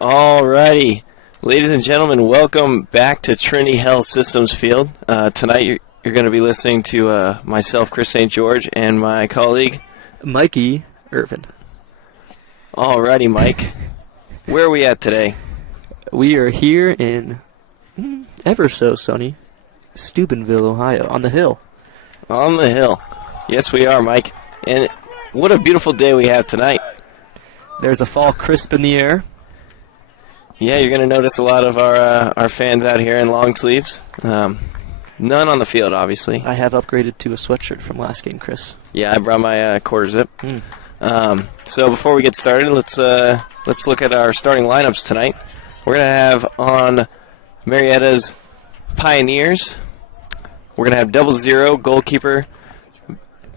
Alrighty, ladies and gentlemen, welcome back to Trinity Health Systems Field. Tonight you're going to be listening to myself, Chris St. George, and my colleague, Mikey Irvin. Alrighty, Mike. Where are we at today? We are here in ever so sunny Steubenville, Ohio, on the hill. On the hill. Yes, we are, Mike. And what a beautiful day we have tonight. There's a fall crisp in the air. Yeah, you're going to notice a lot of our fans out here in long sleeves. None on the field, obviously. I have upgraded to a sweatshirt from last game, Chris. Yeah, I brought my quarter zip. So before we get started, let's look at our starting lineups tonight. We're going to have on Marietta's Pioneers. We're going to have 00 goalkeeper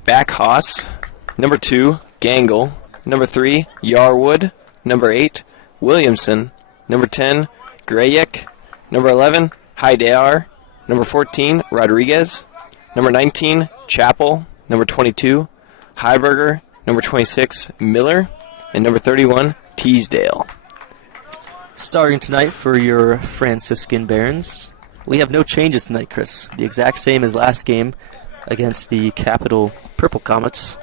Backhaus. Number 2, Gangle. Number 3, Yarwood. Number 8, Williamson. Number 10, Grayek. Number 11, Haidar. Number 14, Rodriguez. Number 19, Chappell. Number 22, Heiberger. Number 26, Miller. And number 31, Teasdale. Starting tonight for your Franciscan Barons, we have no changes tonight, Chris. The exact same as last game against the Capital Purple Comets.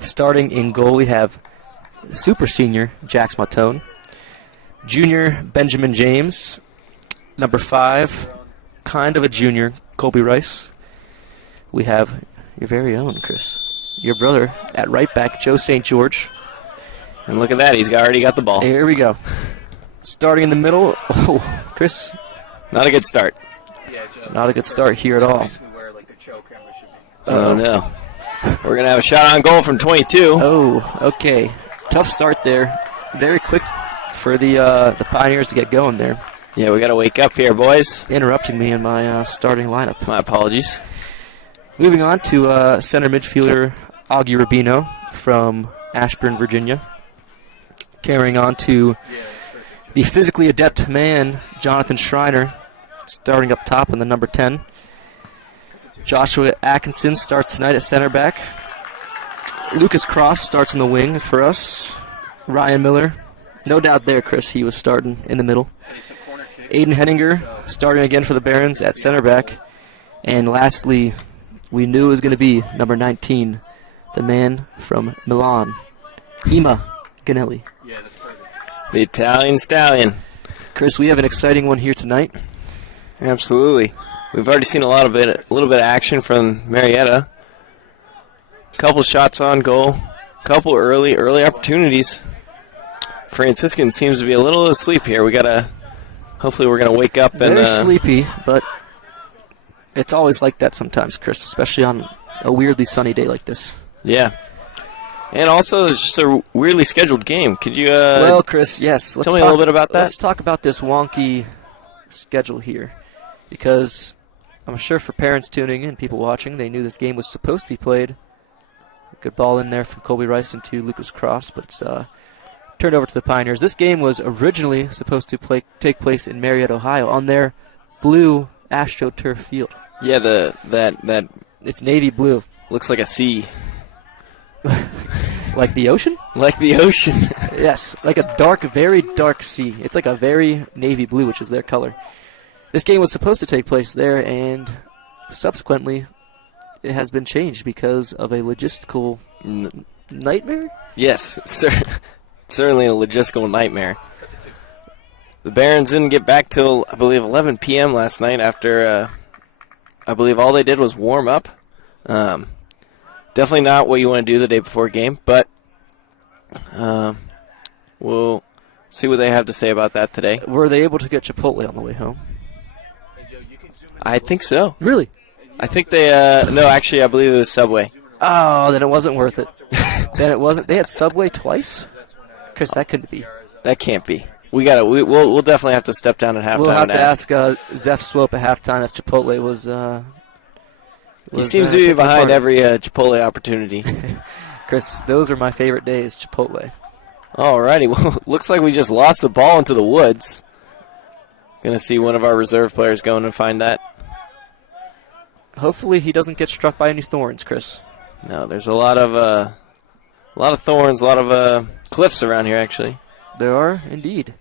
Starting in goal, we have Super Senior Jax Matone. Junior Benjamin James. Number 5, kind of a junior, Colby Rice. We have your very own, Chris, your brother at right back, Joe St. George. And look at that, he's already got the ball. Here we go. Starting in the middle, Chris. Not a good start. Not a good start here at all. Oh, no. We're going to have a shot on goal from 22. Oh, okay. Tough start there. Very quick for the Pioneers to get going there. Yeah, we got to wake up here, boys. Interrupting me in my starting lineup. My apologies. Moving on to center midfielder Augie Rubino from Ashburn, Virginia. Carrying on to the physically adept man, Jonathan Schreiner, starting up top in the number 10. Joshua Atkinson starts tonight at center back. Lucas Cross starts in the wing for us. Ryan Miller, no doubt there, Chris, he was starting in the middle. Aiden Henninger starting again for the Barons at center back. And lastly, we knew it was going to be number 19, the man from Milan, Ima Ganelli. The Italian Stallion. Chris, we have an exciting one here tonight. Absolutely. We've already seen a little bit of action from Marietta. Couple shots on goal. Couple early opportunities. Franciscan seems to be a little asleep here. Hopefully we're gonna wake up and very sleepy, but it's always like that sometimes, Chris, especially on a weirdly sunny day like this. Yeah. And also, it's just a weirdly scheduled game. Could you well, Chris, yes. Tell me a little bit about that? Let's talk about this wonky schedule here, because I'm sure for parents tuning in, people watching, they knew this game was supposed to be played. Good ball in there from Colby Rice into Lucas Cross, but it's turned over to the Pioneers. This game was originally supposed to take place in Marietta, Ohio, on their blue AstroTurf field. Yeah, that it's navy blue. Looks like a sea. Like the ocean? Like the ocean. Yes, like a dark, very dark sea. It's like a very navy blue, which is their color. This game was supposed to take place there, and subsequently it has been changed because of a logistical nightmare? Yes, certainly a logistical nightmare. The Barons didn't get back till, I believe, 11 p.m. last night after, I believe all they did was warm up. Definitely not what you want to do the day before a game, but we'll see what they have to say about that today. Were they able to get Chipotle on the way home? I think so. Really? I think they, no, actually, I believe it was Subway. Oh, then it wasn't worth it. Then it wasn't. They had Subway twice? Chris, that couldn't be. That can't be. We'll definitely have to step down at halftime. We'll have to ask Zeph Swope at halftime if Chipotle was he seems to be behind every Chipotle opportunity. Chris, those are my favorite days, Chipotle. Alrighty, well, looks like we just lost the ball into the woods. Going to see one of our reserve players going and find that. Hopefully he doesn't get struck by any thorns, Chris. No, there's a lot of thorns, a lot of cliffs around here, actually. There are, indeed.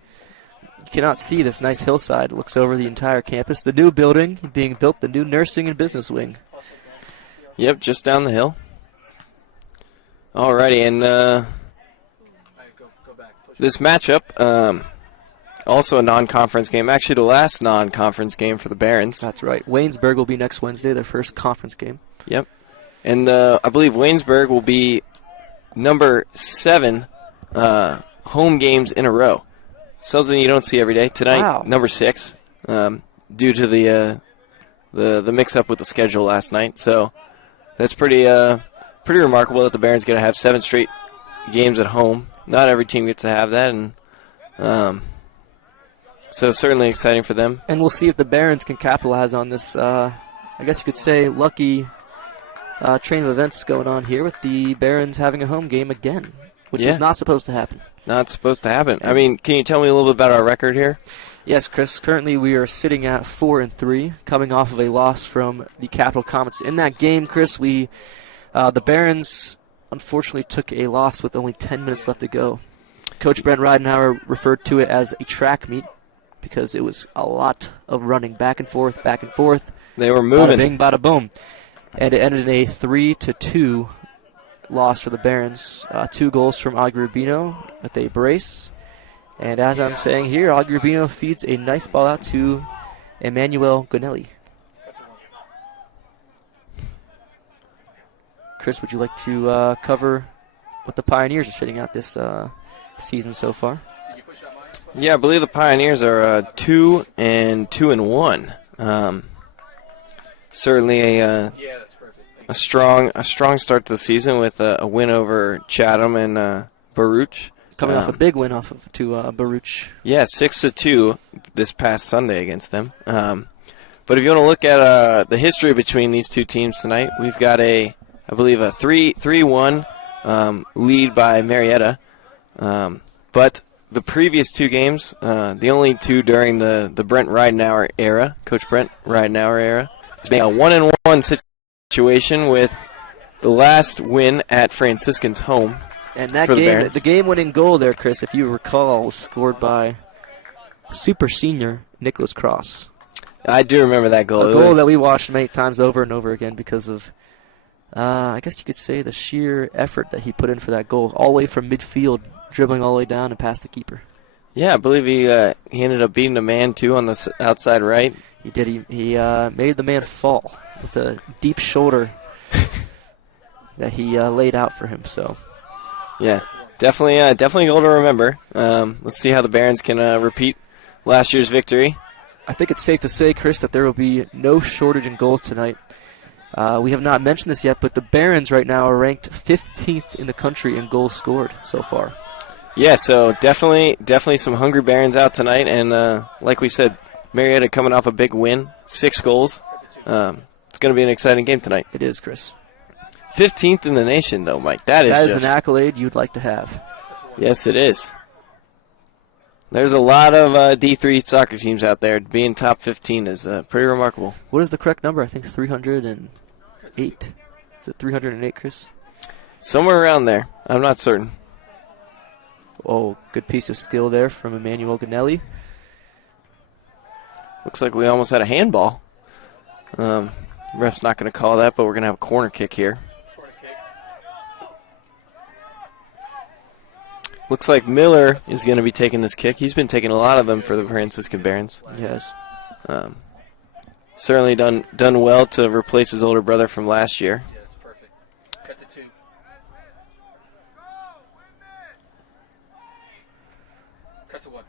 you cannot see this nice hillside. It looks over the entire campus. The new building being built, the new nursing and business wing. Yep, just down the hill. Alrighty, and this matchup, also a non-conference game. Actually, the last non-conference game for the Barons. That's right. Waynesburg will be next Wednesday, their first conference game. Yep. And I believe Waynesburg will be number 7 home games in a row. Something you don't see every day. Tonight, wow. Number 6, due to the mix-up with the schedule last night. So that's pretty remarkable that the Barons get to have 7 straight games at home. Not every team gets to have that, and so certainly exciting for them. And we'll see if the Barons can capitalize on this, I guess you could say, lucky train of events going on here with the Barons having a home game again, which is not supposed to happen. Not supposed to happen. I mean, can you tell me a little bit about our record here? Yes, Chris. Currently, we are sitting at 4-3, coming off of a loss from the Capital Comets. In that game, Chris, the Barons unfortunately took a loss with only 10 minutes left to go. Coach Brent Ridenhour referred to it as a track meet because it was a lot of running back and forth, back and forth. They were moving. Bada bing, bada boom. And it ended in a 3-2 loss for the Barons. 2 goals from Augie Rubino with a brace. And as I'm saying here, Augie Rubino feeds a nice ball out to Emmanuel Gonelli. Chris, would you like to cover what the Pioneers are sitting at this season so far? Yeah, I believe the Pioneers are 2-1. Certainly a strong start to the season with a win over Chatham and Baruch. Coming off a big win off of Baruch. Yeah, 6-2 this past Sunday against them. But if you want to look at the history between these two teams tonight, we've got I believe a 3-1 lead by Marietta. But the previous 2 games, the only 2 during the Brent Ridenhour era, Coach Brent Ridenhour era, it's been a 1-1 situation with the last win at Franciscan's home. And that game, the game-winning goal there, Chris, if you recall, was scored by super senior Nicholas Cross. I do remember that goal. A goal that we watched many times over and over again because of, I guess you could say, the sheer effort that he put in for that goal, all the way from midfield, dribbling all the way down and past the keeper. Yeah, I believe he ended up beating a man, too, on the outside right. He did. He made the man fall with a deep shoulder that he laid out for him. So, yeah, definitely a goal to remember. Let's see how the Barons can repeat last year's victory. I think it's safe to say, Chris, that there will be no shortage in goals tonight. We have not mentioned this yet, but the Barons right now are ranked 15th in the country in goals scored so far. Yeah, so definitely some hungry Barons out tonight, and like we said, Marietta coming off a big win, 6 goals. It's going to be an exciting game tonight. It is, Chris. 15th in the nation, though, Mike. That is an accolade you'd like to have. Yes, it is. There's a lot of D3 soccer teams out there. Being top 15 is pretty remarkable. What is the correct number? I think 308. Is it 308, Chris? Somewhere around there. I'm not certain. Oh, good piece of skill there from Emmanuel Gonelli. Looks like we almost had a handball. Ref's not going to call that, but we're going to have a corner kick here. Looks like Miller is going to be taking this kick. He's been taking a lot of them for the Franciscan Barons. Yes. Certainly done well to replace his older brother from last year. Yeah, that's perfect. Cut to 2. Cut to 1.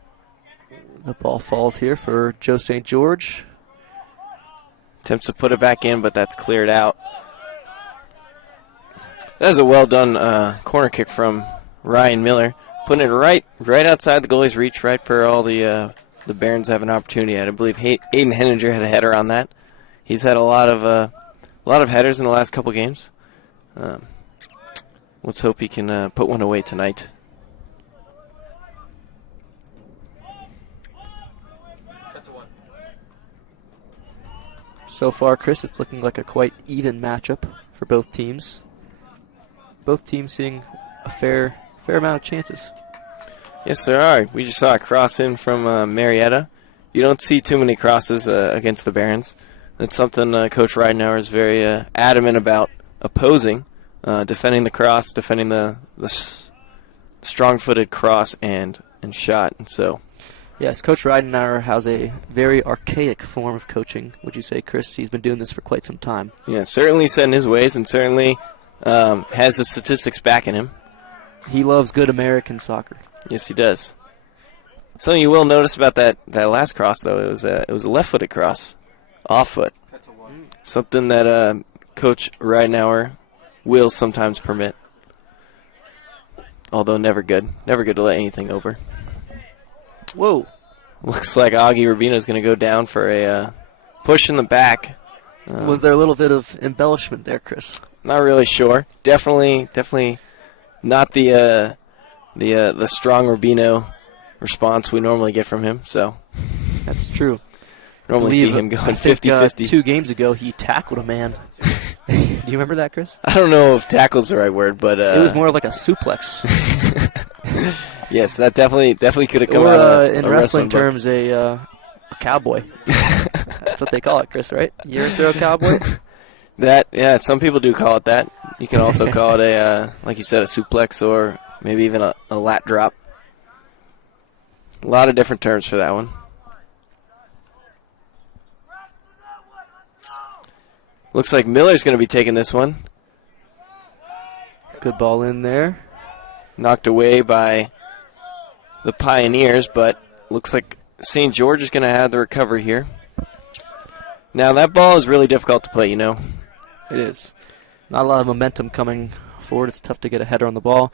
The ball falls here for Joe St. George. Attempts to put it back in, but that's cleared out. That is a well-done corner kick from Ryan Miller. Putting it right outside the goalie's reach, right for all the Barons have an opportunity at. I believe Aiden Henninger had a header on that. He's had a lot of headers in the last couple games. Let's hope he can put one away tonight. So far, Chris, it's looking like a quite even matchup for both teams. Both teams seeing a fair amount of chances. Yes, there are. We just saw a cross in from Marietta. You don't see too many crosses against the Barons. That's something Coach Ridenauer is very adamant about opposing, defending the cross, defending the strong-footed cross and shot. And so, yes, Coach Ridenauer has a very archaic form of coaching, would you say, Chris? He's been doing this for quite some time. Yeah, certainly set in his ways and certainly has the statistics backing him. He loves good American soccer. Yes, he does. Something you will notice about that last cross, though, it was a left-footed cross, off foot. Something that Coach Ridenauer will sometimes permit, although never good. Never good to let anything over. Whoa. Looks like Augie Rubino is going to go down for a push in the back. Was there a little bit of embellishment there, Chris? Not really sure. Definitely not the strong Rubino response we normally get from him. So that's true. Normally see him going 50-50. 2 games ago, he tackled a man. Do you remember that, Chris? I don't know if tackle's the right word, but it was more like a suplex. Yes, that definitely could have come or, out of in a wrestling book. terms, a cowboy. That's what they call it, Chris, right? You ever throw a cowboy? Yeah, some people do call it that. You can also call it like you said, a suplex or maybe even a lat drop. A lot of different terms for that one. Looks like Miller's going to be taking this one. Good ball in there. Knocked away by the Pioneers, but looks like St. George is going to have the recovery here. Now, that ball is really difficult to play, you know. It is. Not a lot of momentum coming forward. It's tough to get a header on the ball.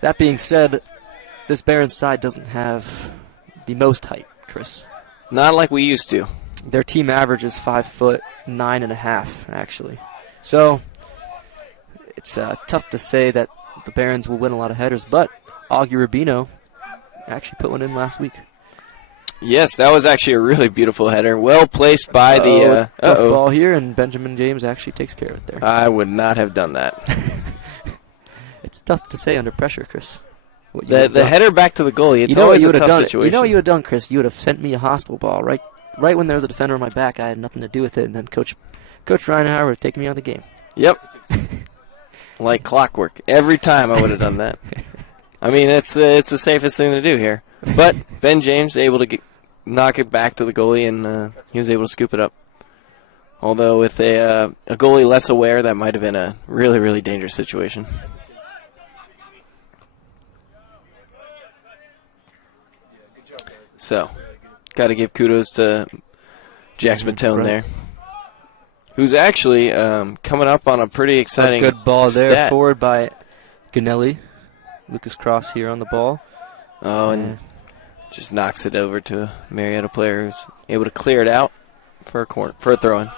That being said, this Barons side doesn't have the most height, Chris. Not like we used to. Their team average is 5'9.5", actually. So it's tough to say that the Barons will win a lot of headers, but Augie Rubino actually put one in last week. Yes, that was actually a really beautiful header. Well placed by the... tough ball here, and Benjamin James actually takes care of it there. I would not have done that. It's tough to say under pressure, Chris. The header back to the goalie, it's always a tough situation. You know what you would have done, Chris? You would have sent me a hospital ball, right when there was a defender on my back. I had nothing to do with it, and then Coach Ridenauer would have taken me out of the game. Yep. Like clockwork. Every time I would have done that. I mean, it's the safest thing to do here. But Ben James able to knock it back to the goalie, and he was able to scoop it up. Although with a goalie less aware, that might have been a really, really dangerous situation. So, got to give kudos to Jax Matone there, who's actually coming up on a pretty exciting good ball there, stat. forward by Ganelli. Lucas Cross here on the ball. Oh, and just knocks it over to a Marietta player who's able to clear it out for a throw-in.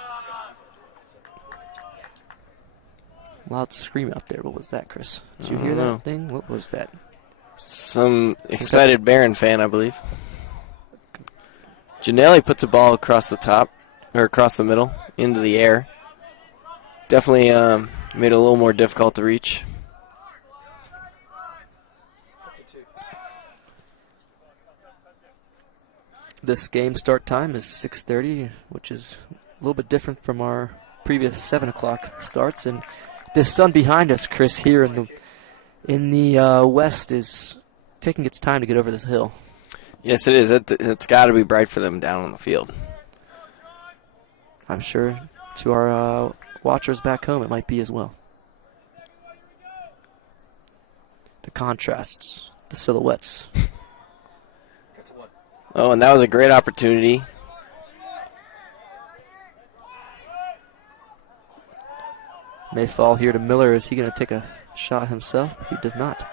Loud scream out there. What was that, Chris? Did you hear that thing? What was that? Some excited Baron fan, I believe. Janelli puts a ball across the top, or across the middle, into the air. Definitely made it a little more difficult to reach. This game start time is 6:30, which is a little bit different from our previous 7 o'clock starts. And this sun behind us, Chris, here in the west is taking its time to get over this hill. Yes, it is. It's got to be bright for them down on the field. I'm sure to our watchers back home it might be as well. The contrasts, the silhouettes. Oh, and that was a great opportunity. May fall here to Miller. Is he going to take a shot himself? He does not.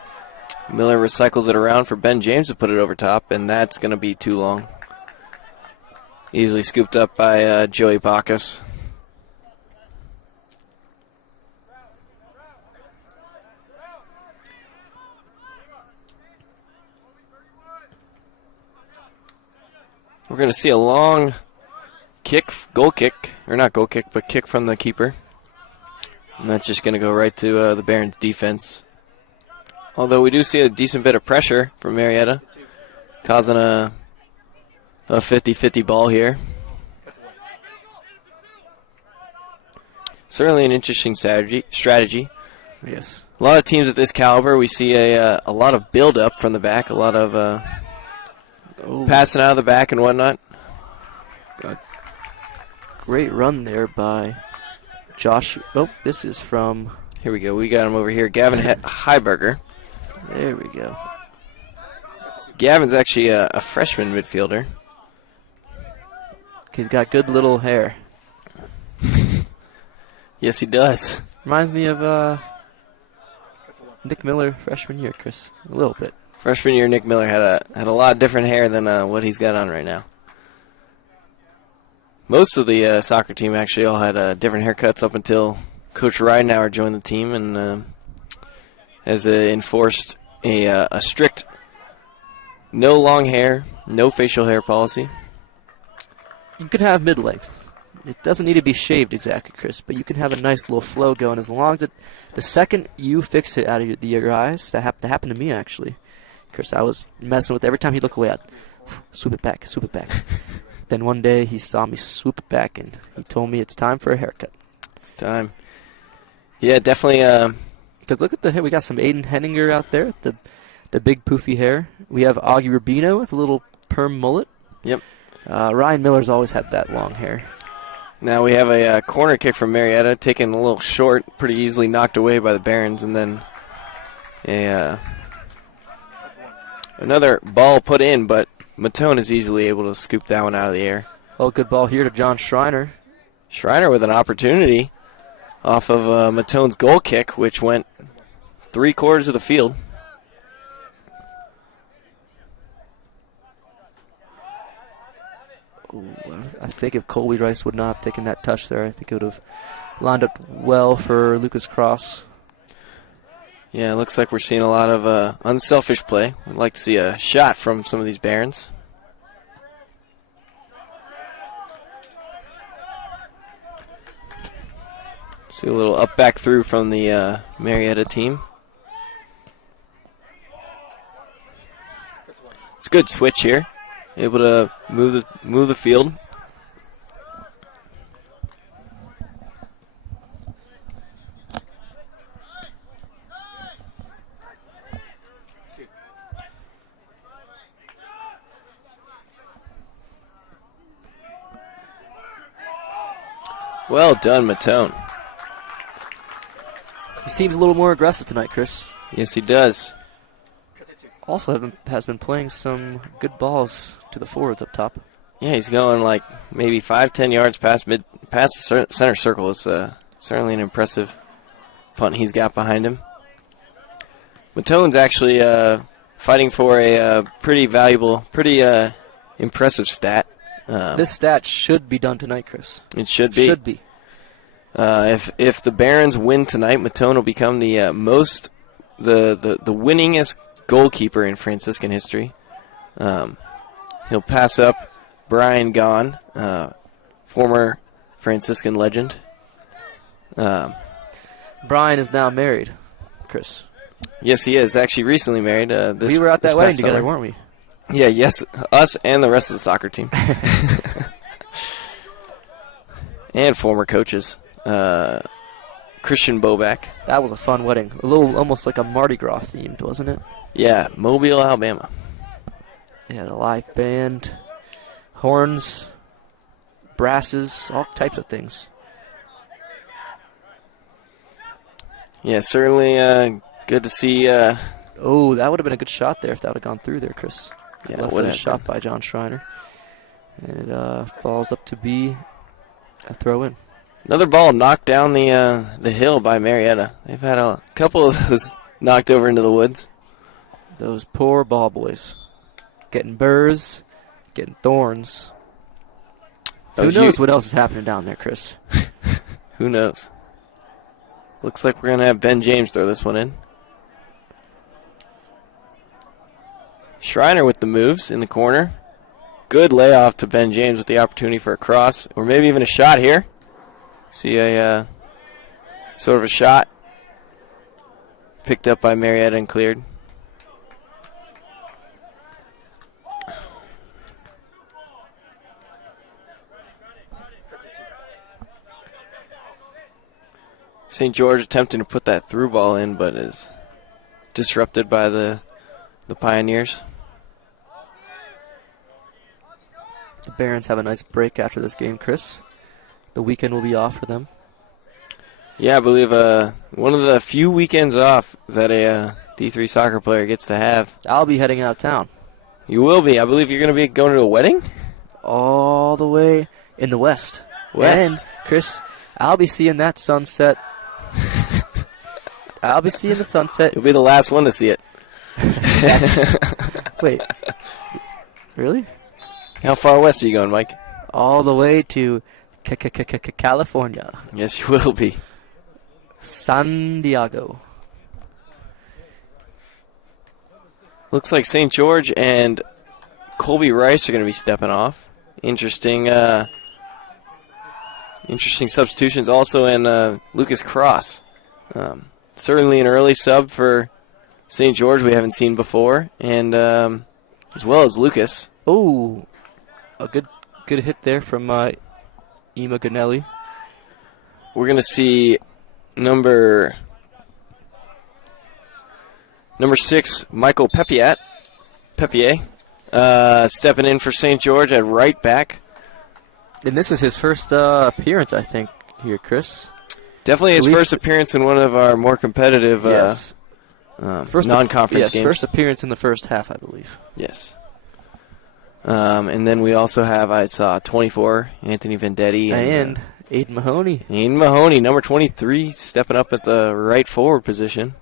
Miller recycles it around for Ben James to put it over top, and that's going to be too long. Easily scooped up by Joey Bacchus. We're going to see a long kick, goal kick, or not goal kick, but kick from the keeper. And that's just going to go right to the Barons' defense. Although we do see a decent bit of pressure from Marietta, causing a 50-50 ball here. Certainly an interesting strategy. Yes. A lot of teams at this caliber, we see a lot of build-up from the back, a lot of passing out of the back and whatnot. Great run there by Josh. Oh, this is from... Here we go. We got him over here. Gavin Heiberger. There we go. Gavin's actually a freshman midfielder. He's got good little hair. Yes, he does. Reminds me of Nick Miller freshman year, Chris. A little bit. Freshman year, Nick Miller had a lot of different hair than what he's got on right now. Most of the soccer team actually all had different haircuts up until Coach Ridenauer joined the team and has enforced a strict no long hair, no facial hair policy. You could have mid-length. It doesn't need to be shaved exactly, Chris, but you can have a nice little flow going as long as the second you fix it out of your eyes. That happened to me, actually. Chris, I was messing with it. Every time he'd look away, I'd swoop it back, swoop it back. Then one day he saw me swoop it back, and he told me it's time for a haircut. It's time. Yeah, definitely. Because look at the hair. We got some Aiden Henninger out there, the big poofy hair. We have Augie Rubino with a little perm mullet. Yep. Ryan Miller's always had that long hair. Now we have a corner kick from Marietta, taken a little short, pretty easily knocked away by the Barons, and then another ball put in, but Matone is easily able to scoop that one out of the air. Oh, good ball here to John Schreiner. Schreiner with an opportunity off of Matone's goal kick, which went 3/4 of the field. I think if Colby Rice would not have taken that touch there, I think it would have lined up well for Lucas Cross. Yeah, it looks like we're seeing a lot of unselfish play. We'd like to see a shot from some of these Barons. See a little up back through from the Marietta team. It's a good switch here. Able to move the field. Well done, Matone. He seems a little more aggressive tonight, Chris. Yes, he does. Also has been playing some good balls to the forwards up top. Yeah, he's going like maybe 5-10 yards past the center circle. It's certainly an impressive punt he's got behind him. Matone's actually fighting for a pretty valuable, pretty impressive stat. This stat should be done tonight, Chris. It should be. Should be. If the Barons win tonight, Matone will become the winningest goalkeeper in Franciscan history. He'll pass up Brian Gahn, former Franciscan legend. Brian is now married, Chris. Yes, he is. Actually, recently married. We were at that wedding together, summer. weren't we? Yeah, yes, us and the rest of the soccer team. And former coaches. Christian Boback. That was a fun wedding. A little, almost like a Mardi Gras themed, wasn't it? Yeah, Mobile, Alabama. They had a live band, horns, brasses, all types of things. Yeah, certainly good to see. Oh, that would have been a good shot there if that would have gone through there, Chris. Yeah, Left would foot have shot by John Schreiner. And it falls up to be a throw in. Another ball knocked down the hill by Marietta. They've had a couple of those knocked over into the woods. Those poor ball boys. Getting burrs, getting thorns. Who knows what else is happening down there, Chris? Who knows? Looks like we're going to have Ben James throw this one in. Schreiner with the moves in the corner. Good layoff to Ben James with the opportunity for a cross, or maybe even a shot here. See a sort of a shot picked up by Marietta and cleared. St. George attempting to put that through ball in, but is disrupted by the Pioneers. The Barons have a nice break after this game, Chris. The weekend will be off for them. Yeah, I believe one of the few weekends off that a D3 soccer player gets to have. I'll be heading out of town. You will be. I believe you're going to be going to a wedding? All the way in the west. West. And, Chris, I'll be seeing that sunset. I'll be seeing the sunset. You'll be the last one to see it. Wait. Really? How far west are you going, Mike? All the way to California. Yes, you will be. San Diego. Looks like St. George and Colby Rice are going to be stepping off. Interesting substitutions also in Lucas Cross. Certainly an early sub for St. George we haven't seen before, and as well as Lucas. Oh, a good hit there from Ima Ganelli. We're going to see number 6, Michael Pepier, stepping in for St. George at right back. And this is his first appearance, I think, here, Chris. Definitely his first appearance in one of our more competitive non-conference games. First appearance in the first half, I believe. Yes. And then we also have, I saw 24, Anthony Vendetti. And Aiden Mahoney. Aiden Mahoney, number 23, stepping up at the right forward position.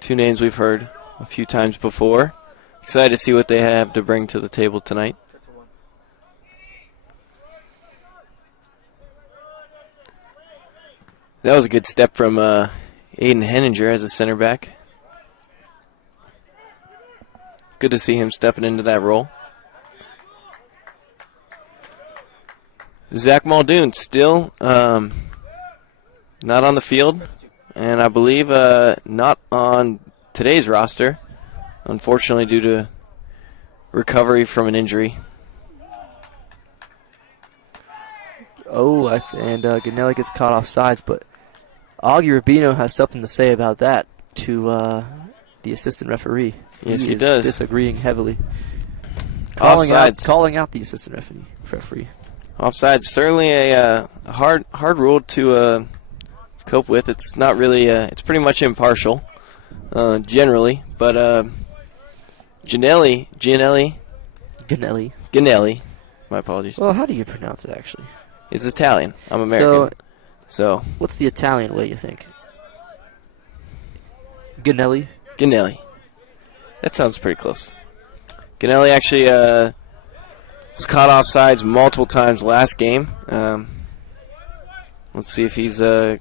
Two names we've heard a few times before. Excited to see what they have to bring to the table tonight. That was a good step from Aiden Henninger as a center back. Good to see him stepping into that role. Zach Muldoon still not on the field, and I believe not on today's roster, unfortunately due to recovery from an injury. Oh, and Ganelli gets caught off sides, but Augie Rubino has something to say about that to the assistant referee. Yes, he is does. Disagreeing heavily. Calling out the assistant referee. Offsides, certainly a hard rule to cope with. It's not really, it's pretty much impartial, generally. But Ganelli, my apologies. Well, how do you pronounce it, actually? It's Italian. I'm American. So what's the Italian way, you think? Ganelli? That sounds pretty close. Ganelli actually was caught offsides multiple times last game. Let's see if he's only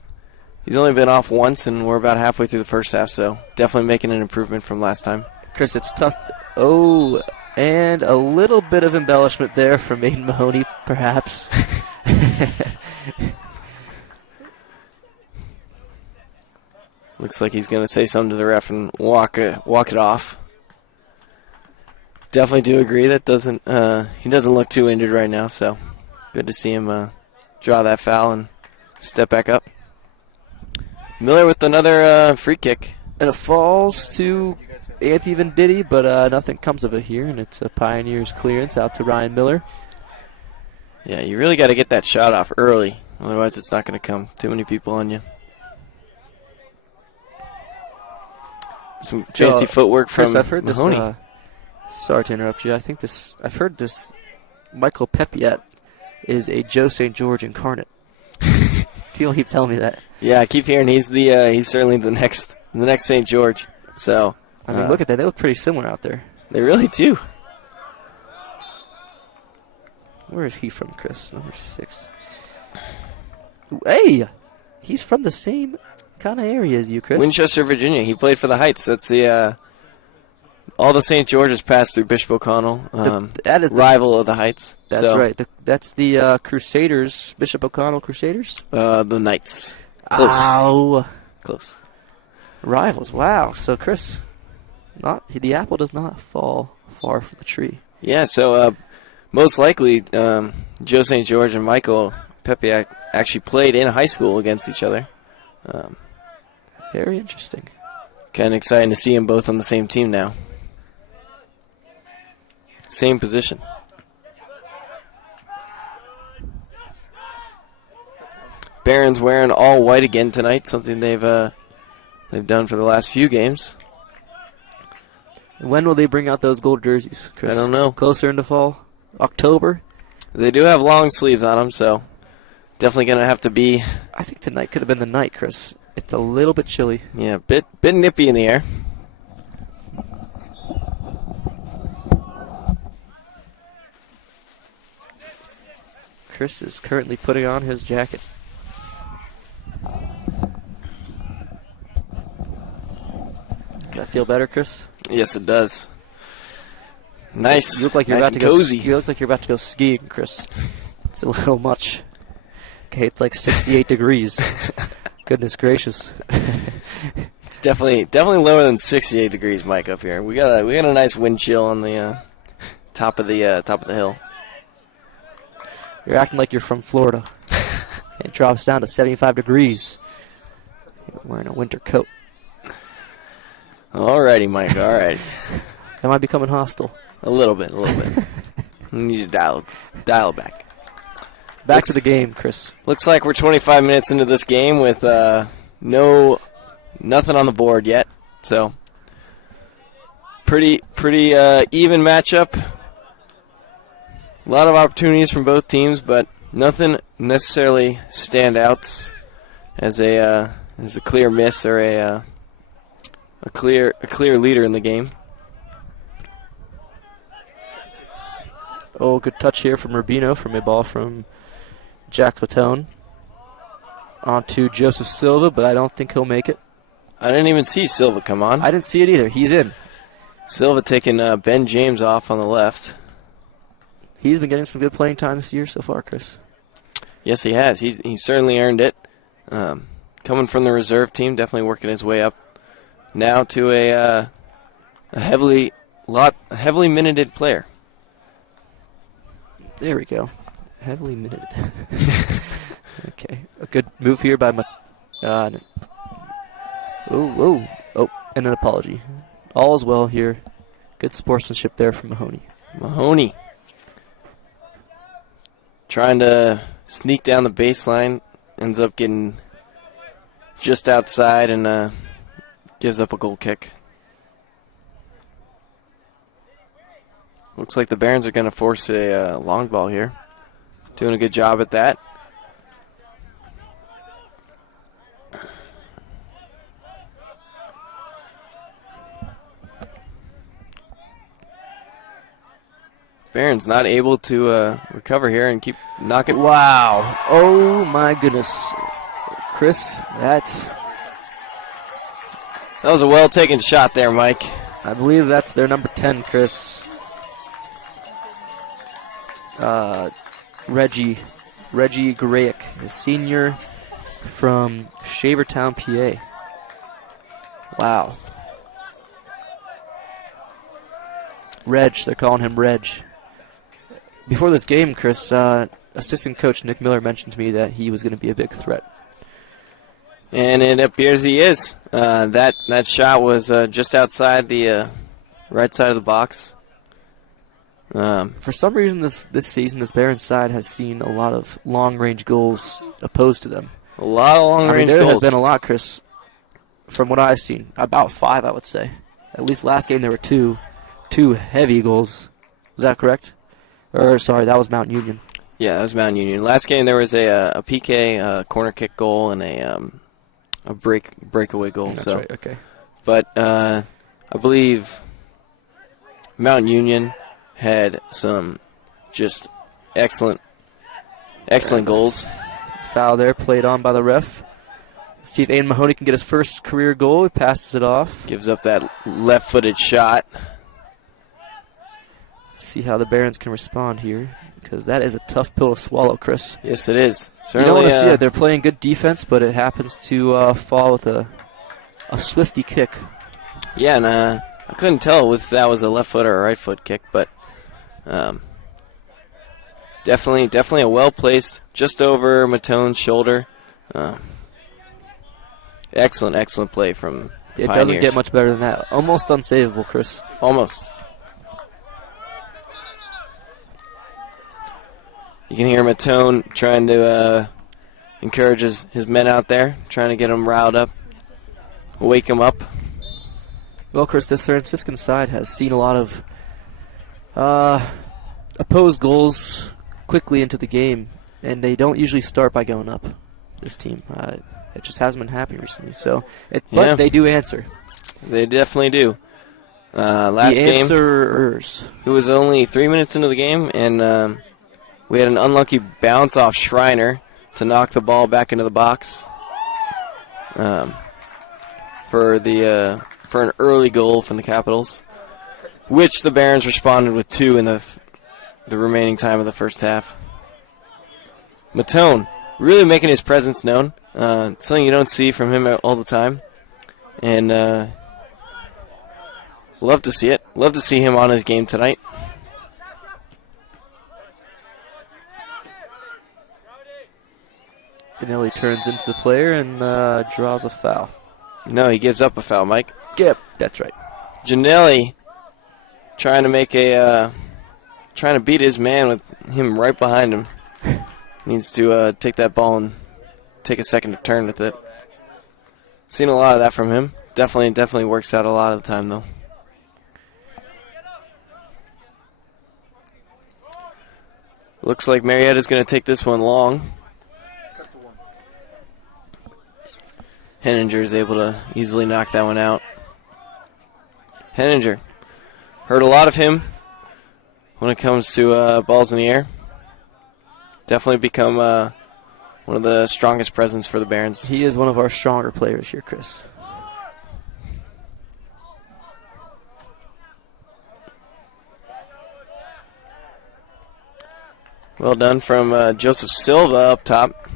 been off once, and we're about halfway through the first half, so definitely making an improvement from last time. Chris, it's tough. Oh, and a little bit of embellishment there from Aiden Mahoney, perhaps. Looks like he's going to say something to the ref and walk it off. Definitely do agree that he doesn't look too injured right now, so good to see him draw that foul and step back up. Miller with another free kick. And it falls to Anthony Venditti, but nothing comes of it here, and it's a Pioneers clearance out to Ryan Miller. Yeah, you really got to get that shot off early, otherwise it's not going to come too many people on you. Some fancy footwork from Chris, I've heard Mahoney. This, sorry to interrupt you. I've heard this Michael Pepiet is a Joe St. George incarnate. People keep telling me that. Yeah, I keep hearing he's certainly the next St. George. So I mean, look at that. They look pretty similar out there. They really do. Where is he from, Chris? Number 6. Hey! He's from the same kind of area as you, Chris. Winchester, Virginia. He played for the Heights. That's the all the St. George's pass through Bishop O'Connell, that is rival of the Heights. That's right. That's the Crusaders, Bishop O'Connell Crusaders? The Knights. Close. Ow. Close. Rivals, wow. So, Chris, the apple does not fall far from the tree. Yeah, so most likely Joe St. George and Michael Pepe actually played in high school against each other. Very interesting. Kind of exciting to see them both on the same team now. Same position. Barron's wearing all white again tonight, something they've done for the last few games. When will they bring out those gold jerseys, Chris? I don't know. Closer into fall? October? They do have long sleeves on them, so definitely going to have to be... I think tonight could have been the night, Chris. It's a little bit chilly. Yeah, bit nippy in the air. Chris is currently putting on his jacket. Does that feel better, Chris? Yes, it does. Nice. You look like you're nice about to and go. cozy. You look like you're about to go skiing, Chris. It's a little much. Okay, it's like 68 degrees. Goodness gracious. It's definitely lower than 68 degrees, Mike, up here. We got a nice wind chill on the top of the hill. You're acting like you're from Florida. It drops down to 75 degrees. You're wearing a winter coat. Alrighty, Mike. Alrighty. Am I becoming hostile? A little bit. We need to dial back. Back to the game, Chris. Looks like we're 25 minutes into this game with nothing on the board yet. So pretty even matchup. A lot of opportunities from both teams, but nothing necessarily standouts as a clear miss or a clear leader in the game. Oh, good touch here from Rubino from a ball from Jack Platone. On to Joseph Silva, but I don't think he'll make it. I didn't even see Silva come on. I didn't see it either. He's in. Silva taking Ben James off on the left. He's been getting some good playing time this year so far, Chris. Yes, he has. He certainly earned it. Coming from the reserve team, definitely working his way up now to a heavily minuted player. There we go. Heavily minuted. Okay. A good move here by and an apology. All is well here. Good sportsmanship there from Mahoney. Mahoney trying to sneak down the baseline, ends up getting just outside and gives up a goal kick. Looks like the Barons are going to force a long ball here. Doing a good job at that. Barron's not able to recover here and keep knocking. Wow. Oh, my goodness. Chris, that was a well-taken shot there, Mike. I believe that's their number 10, Chris. Reggie Grayek, the senior from Shavertown, PA. Wow. Reg, they're calling him Reg. Before this game, Chris, assistant coach Nick Miller mentioned to me that he was going to be a big threat. And it appears he is. That shot was just outside the right side of the box. For some reason, this season, this Barons side has seen a lot of long-range goals opposed to them. A lot of long-range there goals. has been a lot, Chris, from what I've seen. About 5, I would say. At least last game there were two heavy goals. Is that correct? Or, sorry, that was Mount Union. Yeah, that was Mount Union. Last game there was a PK, corner kick goal, and a breakaway goal. That's so. right, okay. But I believe Mount Union had some just excellent goals. Foul there, played on by the ref. Let's see if Aiden Mahoney can get his first career goal. He passes it off. Gives up that left-footed shot Let's see how the Barons can respond here, because that is a tough pill to swallow, Chris. Yes, it is. You Certainly, don't want to see it. They're playing good defense, but it happens to fall with a swifty kick. Yeah, and I couldn't tell if that was a left foot or a right foot kick, but definitely a well-placed, just over Matone's shoulder. Excellent play from It Pioneers. doesn't get much better than that. Almost unsavable, Chris. Almost. You can hear Matone trying to encourage his men out there, trying to get them riled up, wake them up. Well, Chris, this Franciscan side has seen a lot of opposed goals quickly into the game, and they don't usually start by going up, this team. It just hasn't been happening recently. But they do answer. They definitely do. Last the game, answerers. it was only 3 minutes into the game, and we had an unlucky bounce off Schreiner to knock the ball back into the box for an early goal from the Capitals, which the Barons responded with 2 in the remaining time of the first half. Matone really making his presence known, something you don't see from him all the time, and love to see it. Love to see him on his game tonight. Ganelli turns into the player and draws a foul. No, he gives up a foul, Mike. Yep, that's right. Janelli trying to beat his man with him right behind him. Needs to take that ball and take a second to turn with it. Seen a lot of that from him. Definitely works out a lot of the time, though. Looks like Marietta's going to take this one long. Henninger is able to easily knock that one out. Henninger. Heard a lot of him when it comes to balls in the air. Definitely become one of the strongest presence for the Barons. He is one of our stronger players here, Chris. Well done from Joseph Silva up top.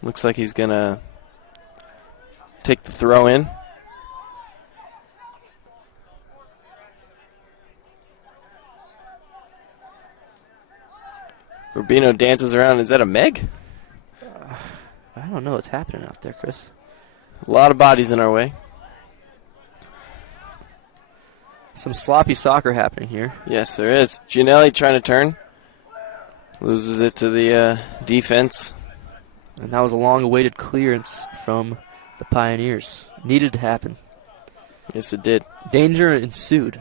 Looks like he's going to take the throw in. Rubino dances around. Is that a Meg? I don't know what's happening out there, Chris. A lot of bodies in our way. Some sloppy soccer happening here. Yes, there is. Gianelli trying to turn. Loses it to the defense. And that was a long-awaited clearance from the Pioneers. Needed to happen. Yes, it did. Danger ensued.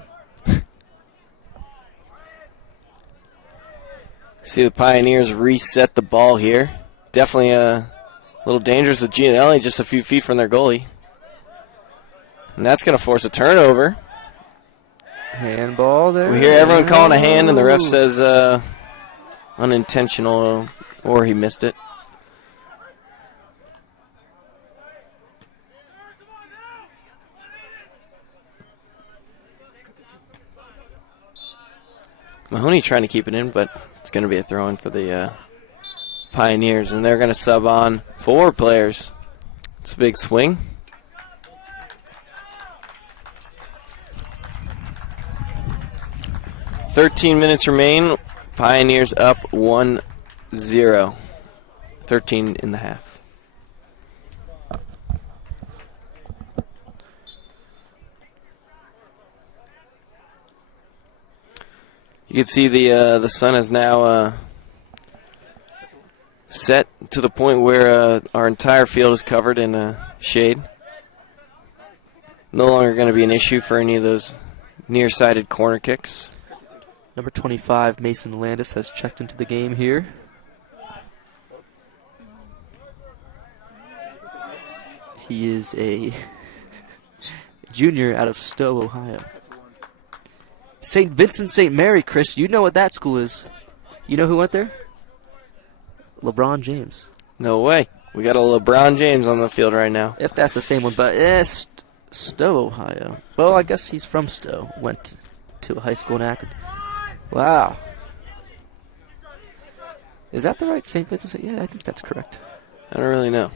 See the Pioneers reset the ball here. Definitely a little dangerous with Gianelli, just a few feet from their goalie. And that's going to force a turnover. Handball there. We hear everyone calling a hand, and the ref says unintentional, or he missed it. Mahoney trying to keep it in, but it's going to be a throw-in for the Pioneers, and they're going to sub on 4 players. It's a big swing. $13 remain. Pioneers up 1-0. 13 in the half. You can see the sun is now set to the point where our entire field is covered in shade. No longer going to be an issue for any of those nearsighted corner kicks. Number 25, Mason Landis, has checked into the game here. He is a junior out of Stowe, Ohio. St. Vincent St. Mary, Chris, you know what that school is. You know who went there? LeBron James. No way. We got a LeBron James on the field right now. If that's the same one, but Stowe, Ohio. Well, I guess he's from Stowe. Went to a high school in Akron. Wow. Is that the right St. Vincent? Yeah, I think that's correct. I don't really know.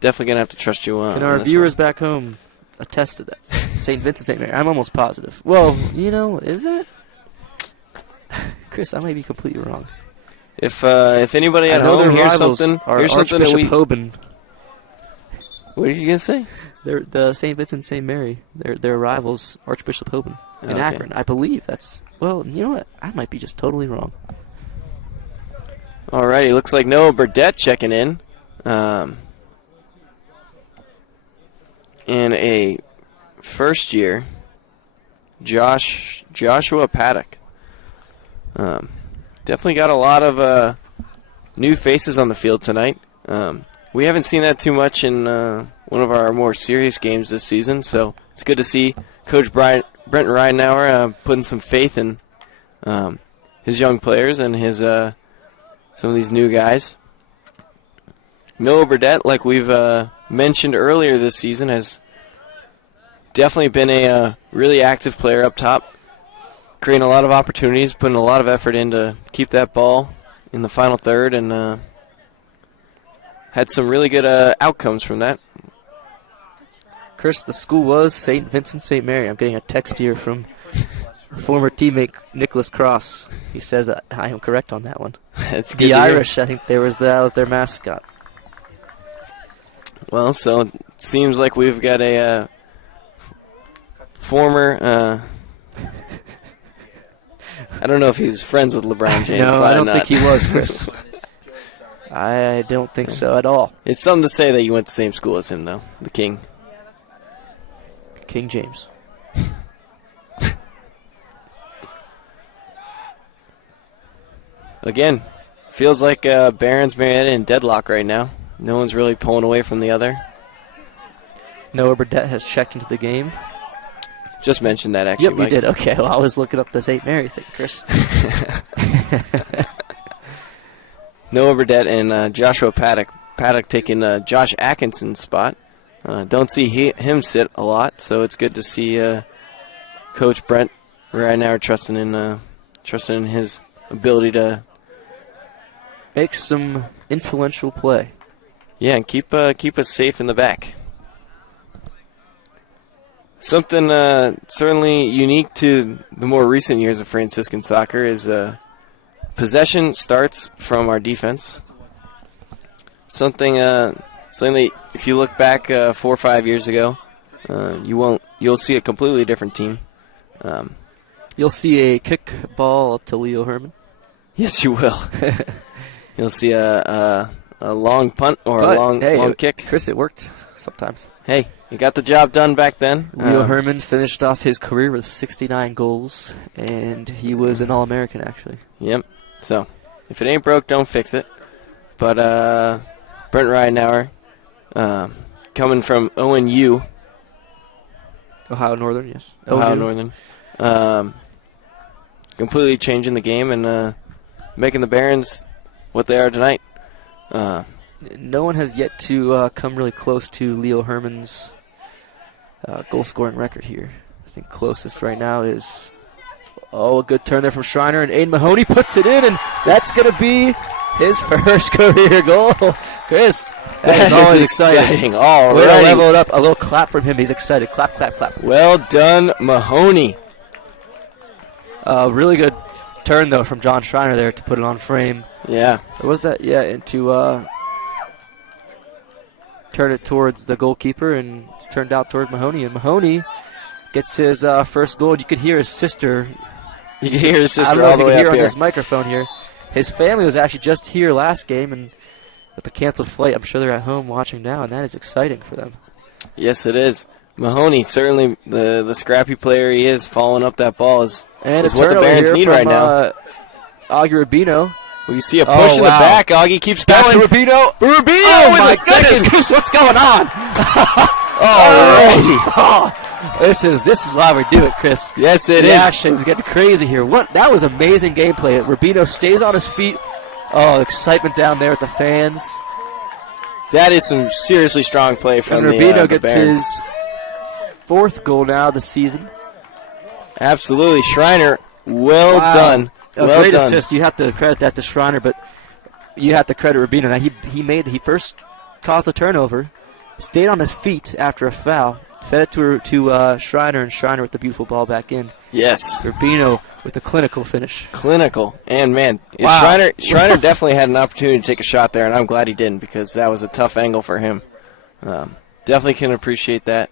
Definitely going to have to trust you on Can our this viewers one. back home attest to that? St. Vincent, St. Mary. I'm almost positive. Well, is it? Chris, I may be completely wrong. If anybody at I know home their hears rivals something, are here's something that Archbishop we. Hoban. What are you going to say? They're the St. Vincent, St. Mary. Their rivals, Archbishop Hoban in Okay. Akron. I believe that's. Well, you know what? I might be just totally wrong. Alrighty, looks like Noah Burdett checking in. And a first year, Joshua Paddock. Definitely got a lot of new faces on the field tonight. We haven't seen that too much in one of our more serious games this season, so it's good to see Coach Brent Reinauer putting some faith in his young players and his some of these new guys. Noah Burdett, like we've mentioned earlier this season, has definitely been a really active player up top, creating a lot of opportunities, putting a lot of effort in to keep that ball in the final third, and had some really good outcomes from that. Chris, the school was St. Vincent, St. Mary. I'm getting a text here from former teammate Nicholas Cross. He says I am correct on that one. It's good The to hear. Irish, I think that was their mascot. Well, so it seems like we've got a former. I don't know if he was friends with LeBron James. No, I don't not. think he was, Chris. I don't think so at all. It's something to say that you went to the same school as him, though. The King. King James. Again, feels like Barron's, Marietta in deadlock right now. No one's really pulling away from the other. Noah Burdett has checked into the game. Just mentioned that, actually, Yep, you Mike. did. Okay, well, I was looking up the St. Mary thing, Chris. Noah Burdett and Joshua Paddock. Paddock taking Josh Atkinson's spot. Don't see him sit a lot, so it's good to see Coach Brent right now trusting in his ability to Make some influential play. and keep us safe in the back. Something certainly unique to the more recent years of Franciscan soccer is possession starts from our defense. Something that if you look back 4 or 5 years ago, you'll see a completely different team. You'll see a kick ball up to Leo Herman. Yes, you will. You'll see a long punt or a long kick. Chris, it worked sometimes. Hey, you got the job done back then. Leo Herman finished off his career with 69 goals, and he was an All-American, actually. Yep. So, if it ain't broke, don't fix it. But Brent Reinauer, coming from ONU, Ohio Northern, yes. Ohio ONU. Northern, completely changing the game and making the Barons what they are tonight. No one has yet to come really close to Leo Herman's goal-scoring record here. I think closest right now is, a good turn there from Schreiner, and Aiden Mahoney puts it in, and that's going to be his first career goal. Chris, that is always exciting. All Way to right. level it up. A little clap from him. He's excited. Clap, clap, clap. Well done, Mahoney. Really good turn, though, from John Schreiner there to put it on frame. Yeah. Or was that? Yeah, and to turn it towards the goalkeeper, and it's turned out towards Mahoney. And Mahoney gets his first goal. You could hear his sister. You can hear his I sister don't know all if the you way can hear up on here. this microphone here. His family was actually just here last game, and with the canceled flight, I'm sure they're at home watching now, and that is exciting for them. Yes, it is. Mahoney, certainly the scrappy player he is, following up that ball is And what a the turnover Barons here need from, right now. Augie Rubino. Well, you see a push in the wow. back. Augie keeps Back going. to Rubino. Rubino Oh, in my the second. goodness, Chris, what's going on? This is why we do it, Chris. Yes, it the is. action's getting crazy here. That was amazing gameplay. Rubino stays on his feet. Oh, excitement down there with the fans. That is some seriously strong play from And the Rubino the gets Barons. his 4th goal now of the season. Absolutely. Schreiner, well Wow. done. A Well great done. assist. You have to credit that to Schreiner, but you have to credit Rubino. Now he first caused a turnover, stayed on his feet after a foul, fed it to Schreiner, and Schreiner with the beautiful ball back in. Yes. Rubino with the clinical finish. Clinical. And, man, Wow. Schreiner definitely had an opportunity to take a shot there, and I'm glad he didn't because that was a tough angle for him. Definitely can appreciate that.